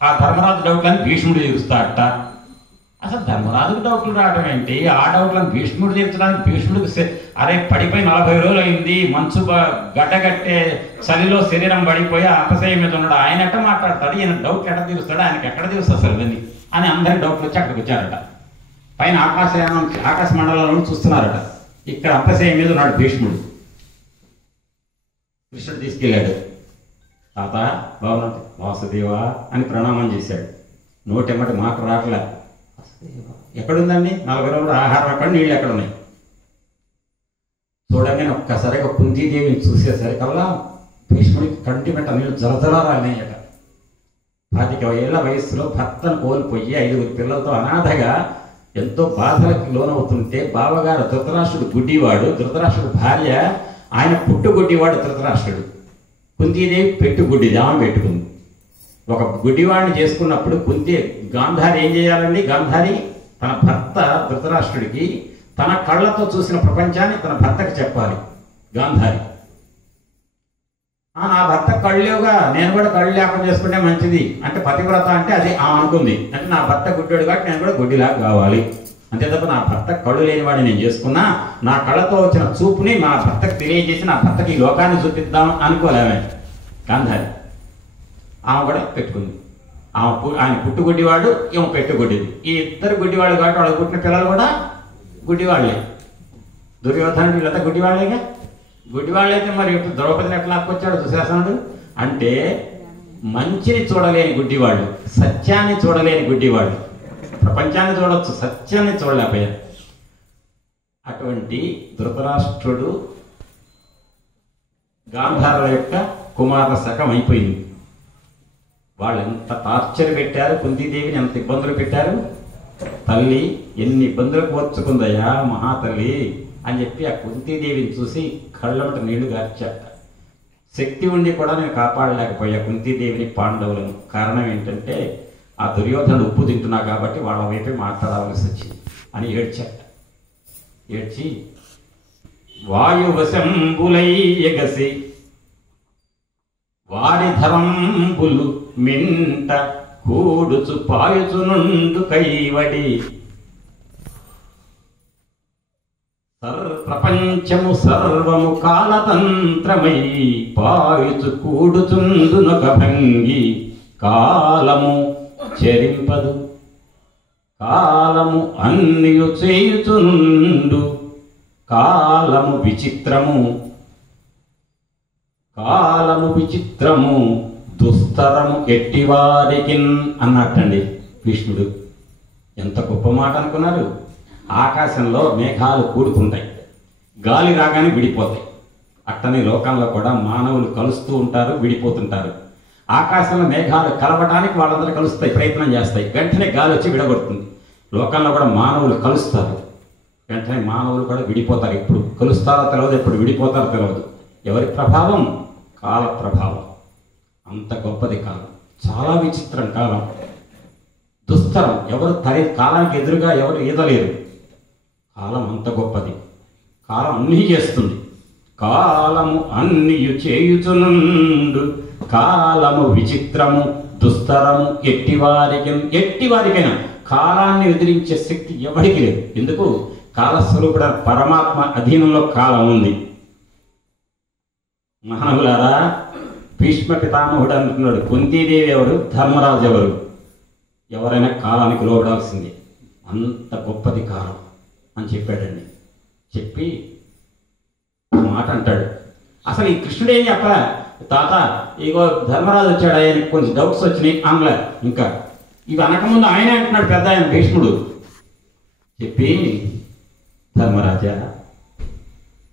ఆ ధర్మరాజు డౌట్లని భీష్ముడు తీరుస్తాడట. అసలు ధర్మరాజుకు డౌట్లు రావడం ఏంటి? ఆ డౌట్లను భీష్ముడు తీర్చడానికి భీష్ముడికి అరే పడిపోయి 40 రోజులు అయింది, మంచు గడ్డగట్టే చలిలో శరీరం పడిపోయి అపసయం మీద ఉన్నాడు, ఆయన ఎట్ట మాట్లాడతాడు, ఈయన డౌట్ ఎట్ట తీరుస్తాడు, ఆయనకి ఎక్కడ తెలుస్తుంది అసలు ఇవన్నీ అని అందరికి డౌట్లు వచ్చి అక్కడికి వచ్చారట. పైన ఆకాశ మండలంలో చూస్తున్నారట. ఇక్కడ అపసయం మీద ఉన్నాడు భీష్ముడు. కృష్ణుడు తీసుకెళ్ళాడు. తాత బాగున్నాడు వాసుదేవా అని ప్రణామం చేశాడు. నోటెమ్మటి మాట రాకలే. ఎక్కడుందండి 40 రోజులు ఆహారం ఎక్కడ, నీళ్ళు ఎక్కడ ఉన్నాయి? చూడగానే ఒక్కసారిగా కుంతీదేవిని చూసేసరికల్లా భీష్ముడికి కంటి వెంట నీళ్ళు జలజలాలన్నాయట. 25 ఏళ్ల వయస్సులో భర్తను కోల్పోయి 5 పిల్లలతో అనాథగా ఎంతో బాధలకు లోనవుతుంటే బావగారు ధృతరాష్ట్రుడు గుడ్డివాడు, ధృతరాష్ట్రుడు భార్య ఆయన పుట్టుగుడ్డివాడు ధృతరాష్ట్రుడు, కుంతీదేవి పెట్టుగుడ్డిది, ఆమె పెట్టుకుంది. ఒక గుడ్డివాడిని చేసుకున్నప్పుడు గాంధారి ఏం చేయాలండి? గాంధారి తన భర్త ధృతరాష్ట్రుడికి తన కళ్ళతో చూసిన ప్రపంచాన్ని తన భర్తకు చెప్పాలి. గాంధారి నా భర్త కళ్ళేవుగా, నేను కూడా కళ్ళు లేకుండా చేసుకుంటే మంచిది అంటే పతివ్రత అంటే అది అనుకుంది. అంటే నా భర్త గుడ్డోడు కాబట్టి నేను కూడా గుడ్డిలాగా కావాలి, అంతే తప్ప నా భర్త కళ్ళు లేనివాడిని నేను చేసుకున్నా నా కళ్ళతో వచ్చిన చూపుని నా భర్తకు తెలియజేసి నా భర్తకి ఈ లోకాన్ని చూపిద్దాం అనుకోలేమే గాంధారి. ఆమె కూడా పెట్టుకుంది. ఆయన పుట్టుగుడ్డివాడు, ఈమె పెట్టుగుడ్డిది. ఈ ఇద్దరు గుడ్డివాళ్ళు కాబట్టి వాళ్ళకి పుట్టిన పిల్లలు కూడా గుడ్డివాళ్లే. దుర్యోధనుడు వీళ్ళంతా గుడ్డివాళ్లేగా. గుడ్డివాళ్ళైతే మరి ద్రౌపదిని ఎట్లా లాక్కొచ్చాడు దుశ్శాసనుడు? అంటే మంచిని చూడలేని గుడ్డివాళ్ళు, సత్యాన్ని చూడలేని గుడ్డివాళ్ళు. ప్రపంచాన్ని చూడవచ్చు, సత్యాన్ని చూడలేకపోయారు. అటువంటి ధృతరాష్ట్రుడు గాంధారుల యొక్క కుమారుల శకం అయిపోయింది. వాళ్ళు ఎంత టార్చర్ పెట్టారు, కుంతీదేవిని ఎంత ఇబ్బందులు పెట్టారు. తల్లి ఎన్ని ఇబ్బందులు కోర్చుకుందయ్యా మహాతల్లి అని చెప్పి ఆ కుంతీదేవిని చూసి కళ్ళమట నీళ్లు గార్చాట. శక్తి ఉండి కూడా నేను కాపాడలేకపోయా కుంతీదేవిని, పాండవులను. కారణం ఏంటంటే ఆ దుర్యోధనుడు ఉప్పు తింటున్నా కాబట్టి వాళ్ళ వైపే మాట్లాడవలసి వచ్చింది అని ఏడ్చాట. ఏడ్చి వాయువశంబులై ఎగసి వారి ధరంబులు మింట కూడుచు పాయుచునుండు కైవడి ప్రపంచము సర్వము కాలతంత్రమై పాయుచు కూడుచుండునొక భంగి కాలము చెరింపదు కాలము అన్నియు చేయుచునుండు కాలము విచిత్రము దుస్తరము ఎట్టివారికిన్ అన్నట్టండి భీష్ముడు. ఎంత గొప్ప మాట అనుకున్నారు. ఆకాశంలో మేఘాలు కూడుకుంటాయి, గాలి రాగానే విడిపోతాయి. అట్టనే లోకంలో కూడా మానవులు కలుస్తూ ఉంటారు, విడిపోతుంటారు. ఆకాశంలో మేఘాలు కలవటానికి వాళ్ళందరూ కలుస్తాయి, ప్రయత్నం చేస్తాయి, వెంటనే గాలి వచ్చి విడగొడుతుంది. లోకంలో కూడా మానవులు కలుస్తారు, వెంటనే మానవులు కూడా విడిపోతారు. ఎప్పుడు కలుస్తారో తెలియదు, ఎప్పుడు విడిపోతారో తెలియదు. ఎవరి ప్రభావం? కాల ప్రభావం. అంత గొప్పది కాలం, చాలా విచిత్రం కాలం, దుస్తరం. ఎవరు కాలానికి ఎదురుగా ఎవరు ఈదలేరు. కాలం అంత గొప్పది. కాలం అన్నీ చేస్తుంది. కాలము అన్నియు చేయుచునుండు కాలము విచిత్రము దుస్తరము ఎట్టివారికైనా కాలాన్ని ఎదిరించే శక్తి ఎవరికి లేదు. ఎందుకు? కాలస్వరూపుడ పరమాత్మ అధీనంలో కాలం ఉంది. మానవులారా, భీష్మ పితామహుడు అంటున్నాడు, కుంతీదేవి ఎవరు, ధర్మరాజు ఎవరు? ఎవరైనా కాలానికి లోబడాల్సిందే. అంత గొప్పది కాలం అని చెప్పాడండి. చెప్పి మాట అంటాడు. అసలు ఈ కృష్ణుడు ఏం చెప్పా, తాత ఇగో ధర్మరాజు వచ్చాడు, ఆయనకి కొంచెం డౌట్స్ వచ్చినాయి అనలే. ఇంకా ఇవి అనకముందు ఆయనే అంటున్నాడు, పెద్ద ఆయన భీష్ముడు. చెప్పి, ధర్మరాజా,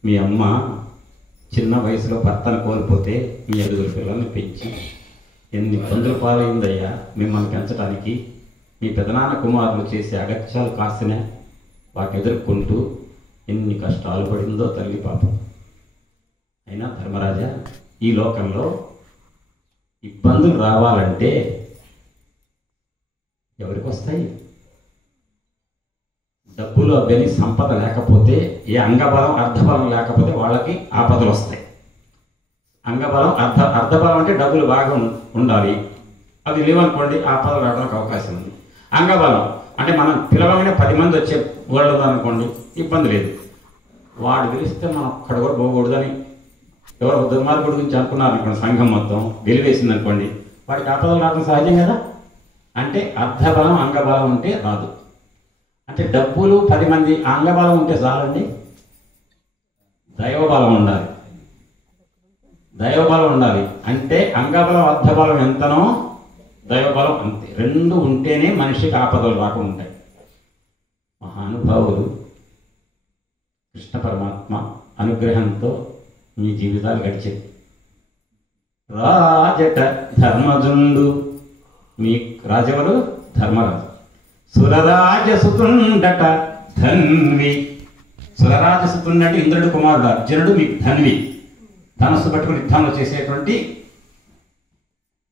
మీ అమ్మ చిన్న వయసులో భర్తను కోల్పోతే మీ 5 పిల్లల్ని పెంచి ఎన్ని ఇబ్బందులు పాలైందయ్యా మిమ్మల్ని పెంచడానికి. మీ పెదనాన్న కుమారులు చేసే అగత్యాలు కాస్తనే వాటి ఎదుర్కొంటూ ఎన్ని కష్టాలు పడిందో తల్లి పాపం. అయినా ధర్మరాజా, ఈ లోకంలో ఇబ్బందులు రావాలంటే ఎవరికి వస్తాయి? డబ్బులు అవన్నీ సంపద లేకపోతే, ఏ అంగబలం అర్ధబలం లేకపోతే వాళ్ళకి ఆపదలు వస్తాయి. అంగబలం అర్ధబలం అంటే డబ్బులు బాగా ఉండాలి, అవి లేవనుకోండి ఆపదలు రావడానికి అవకాశం ఉంది. అంగబలం అంటే మనం పిలవగానే 10 మంది వచ్చే వాళ్ళు ఉందనుకోండి, ఇబ్బంది లేదు. వాడు గెలిస్తే మనం అక్కడ కూడా పోకూడదని ఎవరో దుర్మార్గుడి గురించి అనుకున్నారనుకోండి, సంఘం మొత్తం వెలివేసింది అనుకోండి, వాడికి ఆపదలు రావడం సహజం కదా. అంటే అర్ధబలం అంగబలం ఉంటే రాదు. అంటే డబ్బులు 10 మంది, అంగబలం ఉంటే చాలండి. దైవబలం ఉండాలి, దైవబలం ఉండాలి. అంటే అంగబలం అర్ధబలం ఎంతనో దైవబలం అంతే. 2 ఉంటేనే మనిషికి ఆపదలు రాకుండా ఉంటాయి. మహానుభావులు కృష్ణ పరమాత్మ అనుగ్రహంతో మీ జీవితాలు గడిచేది. రాజట ధర్మజుండు, మీ రాజెవరు? ధర్మరాజు. సురరాజసుతుండట ధన్వి. సురరాజసుతుండ అంటే ఇంద్రుడు కుమారుడు అర్జునుడు, మీకు ధన్వి. ధనస్సు పట్టుకుని యుద్ధంలో చేసేటువంటి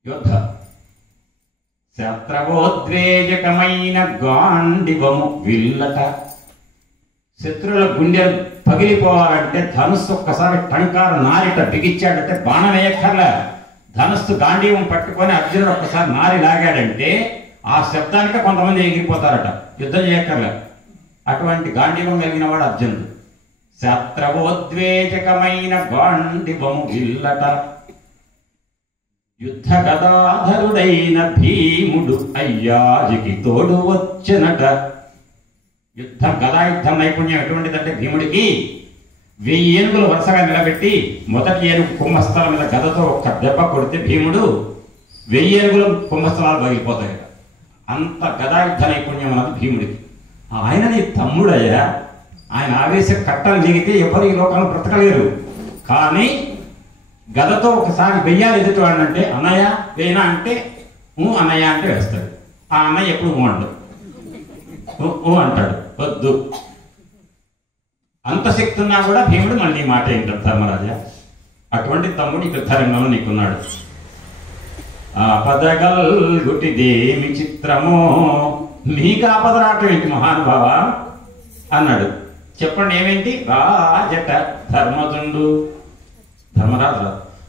యోధ. శత్రవోద్వేజకమైన గాండివము విల్లట. శత్రువుల గుండెలు పగిలిపోవాలంటే ధనుస్సు ఒక్కసారి టంకార నారిట బిగించాడంటే బాణం వేయక్కర్లే. ధనుస్సు గాంధీవం పట్టుకొని అర్జునుడు ఒక్కసారి నారి లాగాడంటే ఆ శబ్దానికి కొంతమంది ఎగిరిపోతారట, యుద్ధం చేయక్కర్లే. అటువంటి గాంధీవం కలిగిన వాడు అర్జునుడు. శత్రవోద్వేజకమైన గాండివము విల్లట. యుద్ధ గదాధరుడైన భీముడు అయ్యాజికి తోడు వచ్చనట. గదాయుద్ధం నైపుణ్యం ఎటువంటిదంటే భీముడికి 1000 ఏనుగులు వరుసగా నిలబెట్టి మొదటి ఏనుగు కుంభస్థలం మీద గదతో ఒక్క దెబ్బ కొడితే భీముడు 1000 ఏనుగుల కుంభస్థలాలు పగిలిపోతాయి. అంత గదాయుద్ధ నైపుణ్యం అన్నది భీముడికి. ఆయన నీ తమ్ముడయ్యా, ఆయన ఆవేశ కట్టలు దిగితే ఎవరు ఈ లోకంలో బ్రతకలేరు. కానీ గదతో ఒకసారి వెయ్యాలి ఎదుటివాడినంటే, అన్నయ్య వేయినా అంటే అన్నయ్య అంటే వేస్తాడు. ఆ అన్నయ్య ఎప్పుడు అంటాడు, వద్దు. అంత శక్తి ఉన్నా కూడా భీముడు మళ్ళీ మాట ఏంటాడు, ధర్మరాజా అటువంటి తమ్ముడు ఈ యుద్ధరంగంలో నీకున్నాడు. ఆపదగల్గుటిదేమి చిత్రమో, నీకు ఆపద రావటం ఏంటి మహానుభావ అన్నాడు. చెప్పండి ఏమేంటి? రాజట ధర్మజుండు, ధర్మరాజు.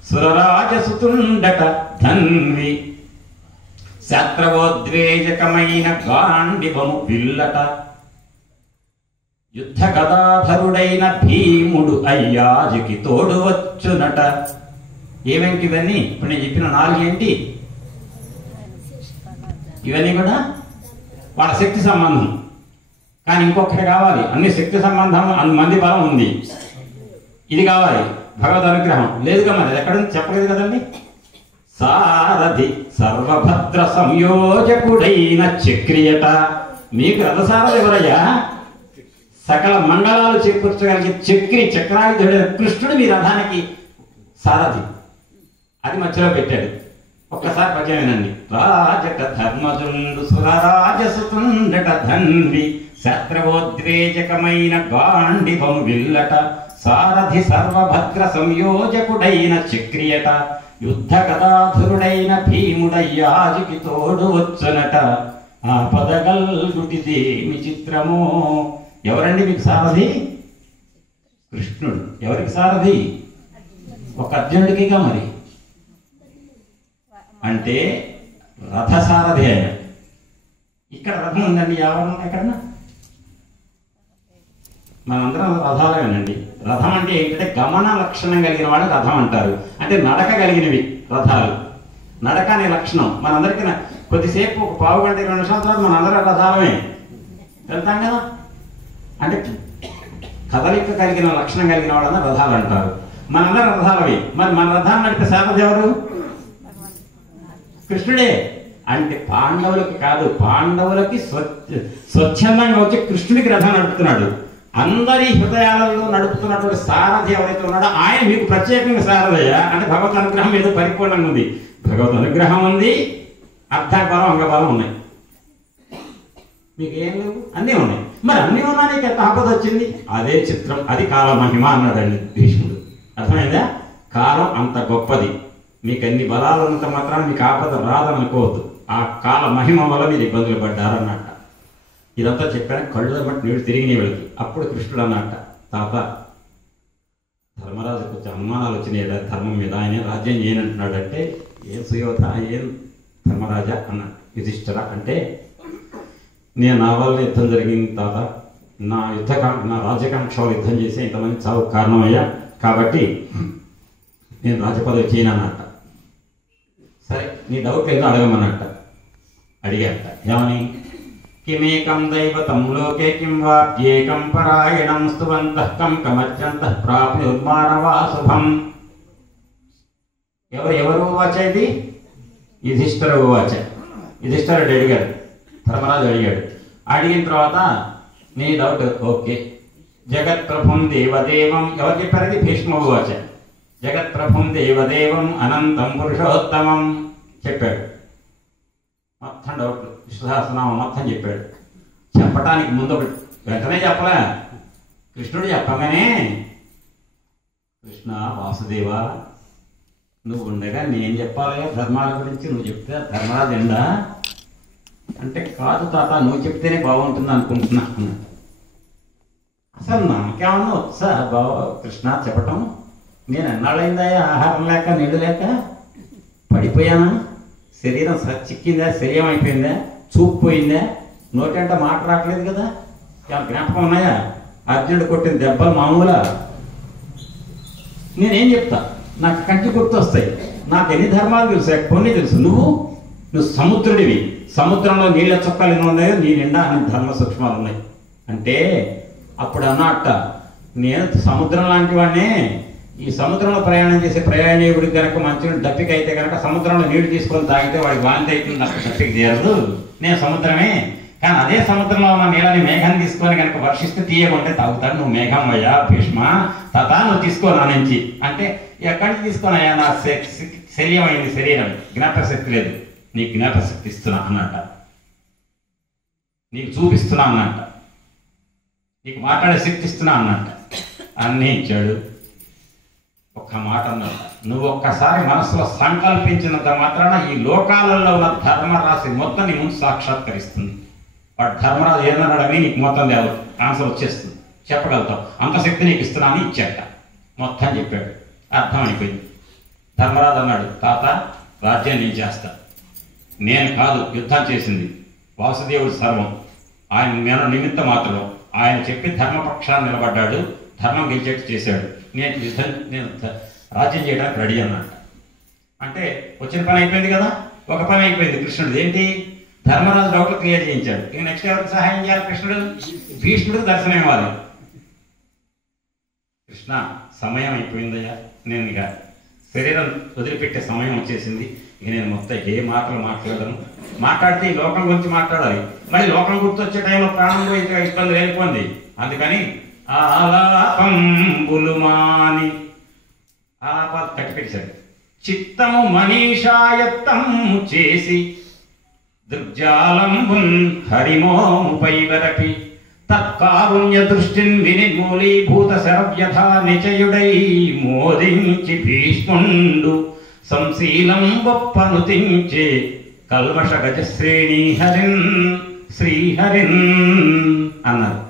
సురరాజసుతుండట ధన్వి. శాస్త్రవోద్వేజకమైన గాండివము విల్లట, యుద్ధ గదాధరుడైన భీముడు అయ్యాజుకి తోడు వచ్చునట. ఏమేంటి ఇవన్నీ? ఇప్పుడు నేను చెప్పిన 4 ఏంటి? ఇవన్నీ కూడా వాళ్ళ శక్తి సంబంధం. కానీ ఇంకొకటి కావాలి, అన్ని శక్తి సంబంధం, అన్ని మంది బలం ఉంది, ఇది కావాలి, భగవద్ అనుగ్రహం లేదుగా. మరి అది ఎక్కడ చెప్పలేదు కదండి. సారథి సర్వభద్ర సంయోజకుడైన చక్రియట. మీకు రథసారథి ఎవరయ్యా? సకల మంగళాలు చేకూర్చగలిగే చక్రాయుధుడైన కృష్ణుడు మీ రథానికి సారథి. అది మధ్యలో పెట్టాడు. ఒక్కసారి పద్యం వినండి. రాజట ధర్మజుండు సురరాజసుతుండట ధన్వి, శాస్త్రవోద్వేజకమైన గాండివము విల్లట, సారథి సర్వభద్ర సంయోజకుడైన చక్రియట, యుద్ధ గదాధురుడైన భీముడయ్యాజికి తోడు వచ్చునట. ఆ పదగల్గుటిదేమి చిత్రమో. ఎవరండి మీకు సారథి? కృష్ణుడు. ఎవరికి సారథి? ఒక అర్జునుడికిగా. మరి అంటే రథసారథి ఆయన. ఇక్కడ రథం ఉందండి. ఎవరు ఎక్కడన్నా? మనందరం రథాలేనండి. రథం అంటే ఏంటంటే గమన లక్షణం కలిగిన వాడు రథం అంటారు. అంటే నడక కలిగినవి రథాలు. నడక అనే లక్షణం మనందరికీ. కొద్దిసేపు ఒక పావు గంట 20 నిమిషాల తర్వాత మనందరం రథాలమే వెళ్తాం కదా. అంటే కదలిక కలిగిన లక్షణం కలిగిన వాడన్నా రథాలు అంటారు. మనందరం రథాలవి. మరి మన రథాన్ని నడిపే సారథి ఎవరు? కృష్ణుడే. అంటే పాండవులకి కాదు, పాండవులకి స్వచ్ఛందంగా వచ్చి కృష్ణుడికి రథం నడుపుతున్నాడు. అందరి హృదయాలలో నడుపుతున్నటువంటి సారథి ఎవరైతే ఉన్నాడో ఆయన మీకు ప్రత్యేకంగా సారథయ్య. అంటే భగవత్ అనుగ్రహం ఏదో పరిపూర్ణంగా ఉంది. భగవత్ అనుగ్రహం ఉంది, అర్థబలం అంగబలం ఉన్నాయి. మీకు ఏం లేవు? అన్నీ ఉన్నాయి. మరి అన్నీ ఉన్నా నీకు ఎంత ఆపద వచ్చింది? అదే చిత్రం. అది కాల మహిమ అన్నాడండి భీష్ముడు. అర్థమైందా? కాలం అంత గొప్పది. మీకు అన్ని బలాలు ఉన్నంత మాత్రాన మీకు ఆపద రాదని అనుకోవద్దు. ఆ కాల మహిమ వల్ల మీరు ఇబ్బందులు పడ్డారన్నట్ట. ఇదంతా చెప్పాను. కళ్ళు బట్టి నీళ్ళు తిరిగి వెళుతు. అప్పుడు కృష్ణుడు అన్నట్ట, తాత ధర్మరాజుకు కొంచెం అనుమానాలు వచ్చినాయి ధర్మం మీద, ఆయన రాజ్యం చేయనంటున్నాడంటే, ఏం సుయోధ, ఏం ధర్మరాజా అన్నాడు. యుధిష్ఠిర అంటే, నేను నా వల్ల యుద్ధం జరిగింది తాత, నా రాజకాంక్షలు యుద్ధం చేసి ఇంతమంది చావు కారణమయ్యా, కాబట్టి నేను రాజపదవి చేయను అన్నట్ట. సరే నీ డౌట్ ఏదో అడగమన్నట్ట. అడిగాట. ఏమని? కిమేకం దైవతం లోకే కిం వాక్యేకం పరాయణం స్తువంతః కం కమర్చంతః ప్రాప్నుర్మానవా శుభం. ఎవరు వాచ ఇది? యుధిష్ఠిర వాచ. యుధిష్ఠిరుడు అడిగాడు, ధర్మరాజు అడిగాడు. అడిగిన తర్వాత నీ డౌట్ ఓకే. జగత్ప్రభుం దేవదేవం. ఎవరు చెప్పారది? భీష్మ వాచ. జగత్ప్రభుం దేవదేవం అనంతం పురుషోత్తమం చెప్పాడు. మొత్తం డౌట్లు విశ్వసహస్రనామం మొత్తం చెప్పాడు. చెప్పటానికి ముందు ఒకటి వెంటనే చెప్పలే. కృష్ణుడు చెప్పగానే, కృష్ణ వాసుదేవ నువ్వు ఉండగా నేను చెప్పాలి ధర్మాల గురించి, నువ్వు చెప్తే ధర్మరాజు ఎండా అంటే, కాదు తాత నువ్వు చెప్తేనే బాగుంటుంది అనుకుంటున్నా అన్నాడు. అసలు నాకేమన్నా వచ్చా బావ కృష్ణ చెప్పటం? నేను ఎన్నాళ్ళైందా ఆహారం లేక నీళ్ళు లేక పడిపోయానా? శరీరం చిక్కిందా? శరీరం అయిపోయిందా? చూపు పోయిందా? నోటంట మాట రావట్లేదు కదా? ఏమైనా జ్ఞాపకం ఉన్నాయా? అర్జునుడు కొట్టిన దెబ్బలు మామూలా? నేనేం చెప్తా? నాకు కంటి గుర్తు వస్తాయి. నాకు ఎన్ని ధర్మాలు తెలుసు? కొన్ని తెలుసు. నువ్వు సముద్రుడివి. సముద్రంలో నీళ్ళ చుక్కలు ఎన్ని ఉన్నాయో నీ నిండా అన్ని ధర్మ సూక్ష్మాలు ఉన్నాయి. అంటే అప్పుడు అన్నట్ట, నేను సముద్రం లాంటి వాడినే. ఈ సముద్రంలో ప్రయాణం చేసే ప్రయాణీయుడికి కనుక మంచి దప్పిక అయితే కనుక సముద్రంలో నీళ్లు తీసుకొని తాగితే వాడికి వాంతి అవుతుంది, నాకు దప్పిక తీరదు. నేను సముద్రమే. కానీ అదే సముద్రంలో ఉన్న నీళ్ళని మేఘం తీసుకొని కనుక వర్షిస్తే తీయకుంటే తాగుతాడు. నువ్వు మేఘం అయ్యా భీష్మ, తాత నువ్వు తీసుకో నా నుంచి అంటే, ఎక్కడి నుంచి తీసుకున్నాయా? నా శల్యమైంది శరీరం, జ్ఞాపకశక్తి లేదు. నీకు జ్ఞాపకశక్తి ఇస్తున్నా అన్నట్ట, నీకు చూపిస్తున్నా అన్నట్ట, నీకు మాట్లాడే శక్తి ఇస్తున్నా అన్నట్ట. అన్నీ ఇచ్చాడు. ఒక్క మాట అన్నట్ట, నువ్వు ఒక్కసారి మనసులో సంకల్పించినంత మాత్రాన ఈ లోకాలలో ఉన్న ధర్మరాశి మొత్తం నీ ముందు సాక్షాత్కరిస్తుంది. వాడు ధర్మరాజు ఏమన్నాడని నీకు మొత్తం ఆన్సర్ వచ్చేస్తుంది, చెప్పగలుగుతావు. అంత శక్తి నీకు ఇస్తున్నా అని ఇచ్చాట. మొత్తం చెప్పాడు, అర్థం అయిపోయింది. ధర్మరాజు అన్నాడు, తాత రాజ్యం నేను చేస్తా. నేను కాదు యుద్ధం చేసింది, వాసుదేవుడు సర్వం, ఆయన నేను నిమిత్త మాత్రం. ఆయన చెప్పి ధర్మపక్షాన్ని నిలబడ్డాడు, ధర్మం గెలిచేట్టు చేశాడు. నేను రాజ్యం చేయడానికి రెడీ అన్నట్టు. అంటే వచ్చిన పని అయిపోయింది కదా, ఒక పని అయిపోయింది కృష్ణుడు. ఏంటి? ధర్మరాజు డౌట్లు క్లియర్ చేయించాడు. ఇక నెక్స్ట్ ఎవరికి సహాయం చేయాలి? కృష్ణుడు భీష్ముడికి దర్శనం ఇవ్వాలి. కృష్ణ సమయం అయిపోయిందయ్యా, నేను ఇక శరీరం వదిలిపెట్టే సమయం వచ్చేసింది, ఇక నేను మొత్తం ఏ మాటలు మాట్లాడను. మాట్లాడితే ఈ లోకం గురించి మాట్లాడాలి, మళ్ళీ లోకం గుర్తొచ్చే టైంలో ప్రాణం పోయి ఇబ్బంది వెళ్ళిపోయింది. అందుకని ఆలాపంబులు మాని ఆలాపాలు కట్టిపెట్టాడు. చిత్తము మనీషాయత్తము చేసి దుర్జాలంబున్ హరిమోముపై వరపి తత్కారుణ్య దృష్టిన్ వినిర్మూలీభూత శరవ్యథా నిచయుడై మోదించి భీష్ముండు సంశీలం గొప్పనుతించే కల్మష గజశ్రేణి హరిన్ శ్రీహరిన్ అన్నారు.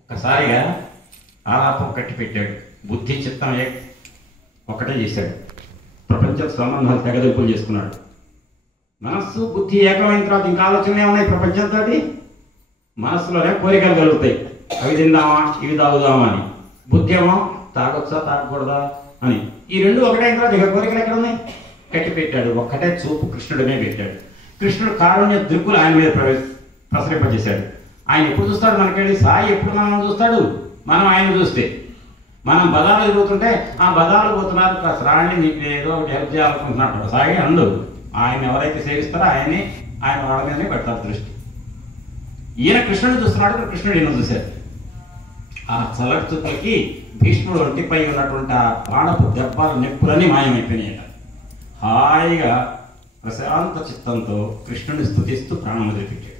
ఒక్కసారిగా ఆలాపం కట్టి పెట్టాడు. బుద్ధి చిత్తం ఒకటే చేశాడు. ప్రపంచ సంబంధాలు తెగదెంపులు చేసుకున్నాడు. మనస్సు బుద్ధి ఏకమైన తర్వాత ఇంకా ఆలోచనలే ఉన్నాయి. ప్రపంచంతో మనస్సులోనే కోరికలు కలుగుతాయి, అవి తిందామా ఇవి తాగుదామా అని. బుద్ధి ఏమో తాగొచ్చా తాగకూడదా అని. ఈ రెండు ఒకటైన తర్వాత ఇక కోరికలు ఎక్కడ ఉన్నాయి? కట్టి పెట్టాడు. ఒక్కటే చూపు కృష్ణుడినే పెట్టాడు. కృష్ణుడు కారుణ్య దృక్కులు ఆయన మీద ప్రసరింపజేశాడు. ఆయన ఎప్పుడు చూస్తాడు మనకెళ్ళి? సాయి ఎప్పుడు మనం చూస్తాడు? మనం ఆయన చూస్తే. మనం బజార్లో తిరుగుతుంటే ఆ బజార్లో పోతున్నారు, కాస్త రాండి మీకు ఏదో ఒకటి హెల్ప్ చేయాలనుకుంటున్నట్టు సాయి అందు. ఆయన ఎవరైతే సేవిస్తారో ఆయన వాళ్ళ మీదనే పెడతారు దృష్టి. ఈయన కృష్ణుడిని చూస్తున్నాడు, కృష్ణుడు ఈయన చూశారు. ఆ చల్లటి చూపులకి భీష్ముడు ఒంటిపై ఉన్నటువంటి ఆ బాణపు దెబ్బలు నెప్పులన్నీ మాయమైపోయినాయట. హాయిగా ప్రశాంత చిత్తంతో కృష్ణుడిని స్తుతిస్తూ ప్రాణం వదిలిపెట్టాడు.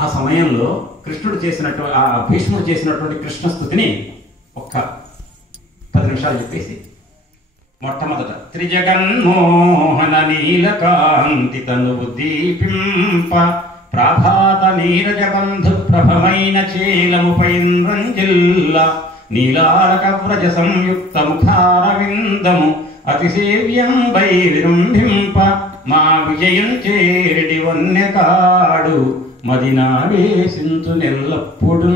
ఆ సమయంలో కృష్ణుడు ఆ భీష్ముడు చేసినటువంటి కృష్ణ స్తుతిని ఒక్క 10 నిమిషాలు చెప్పేసి, మొట్టమొదట త్రిజగన్మోహన నీలకాంతి తనువు దీపింప ప్రాభాత నీరజ బంధు ప్రభమైన చేలముపైంద్రంజిల్ల నీలారక వ్రజ సంయుక్త ముఖారవిందము అతిసేవ్యం వై విజృంభింప మా విజయం చేరిడి వన్యకాడు మదినావేశించు నెల్లప్పుడు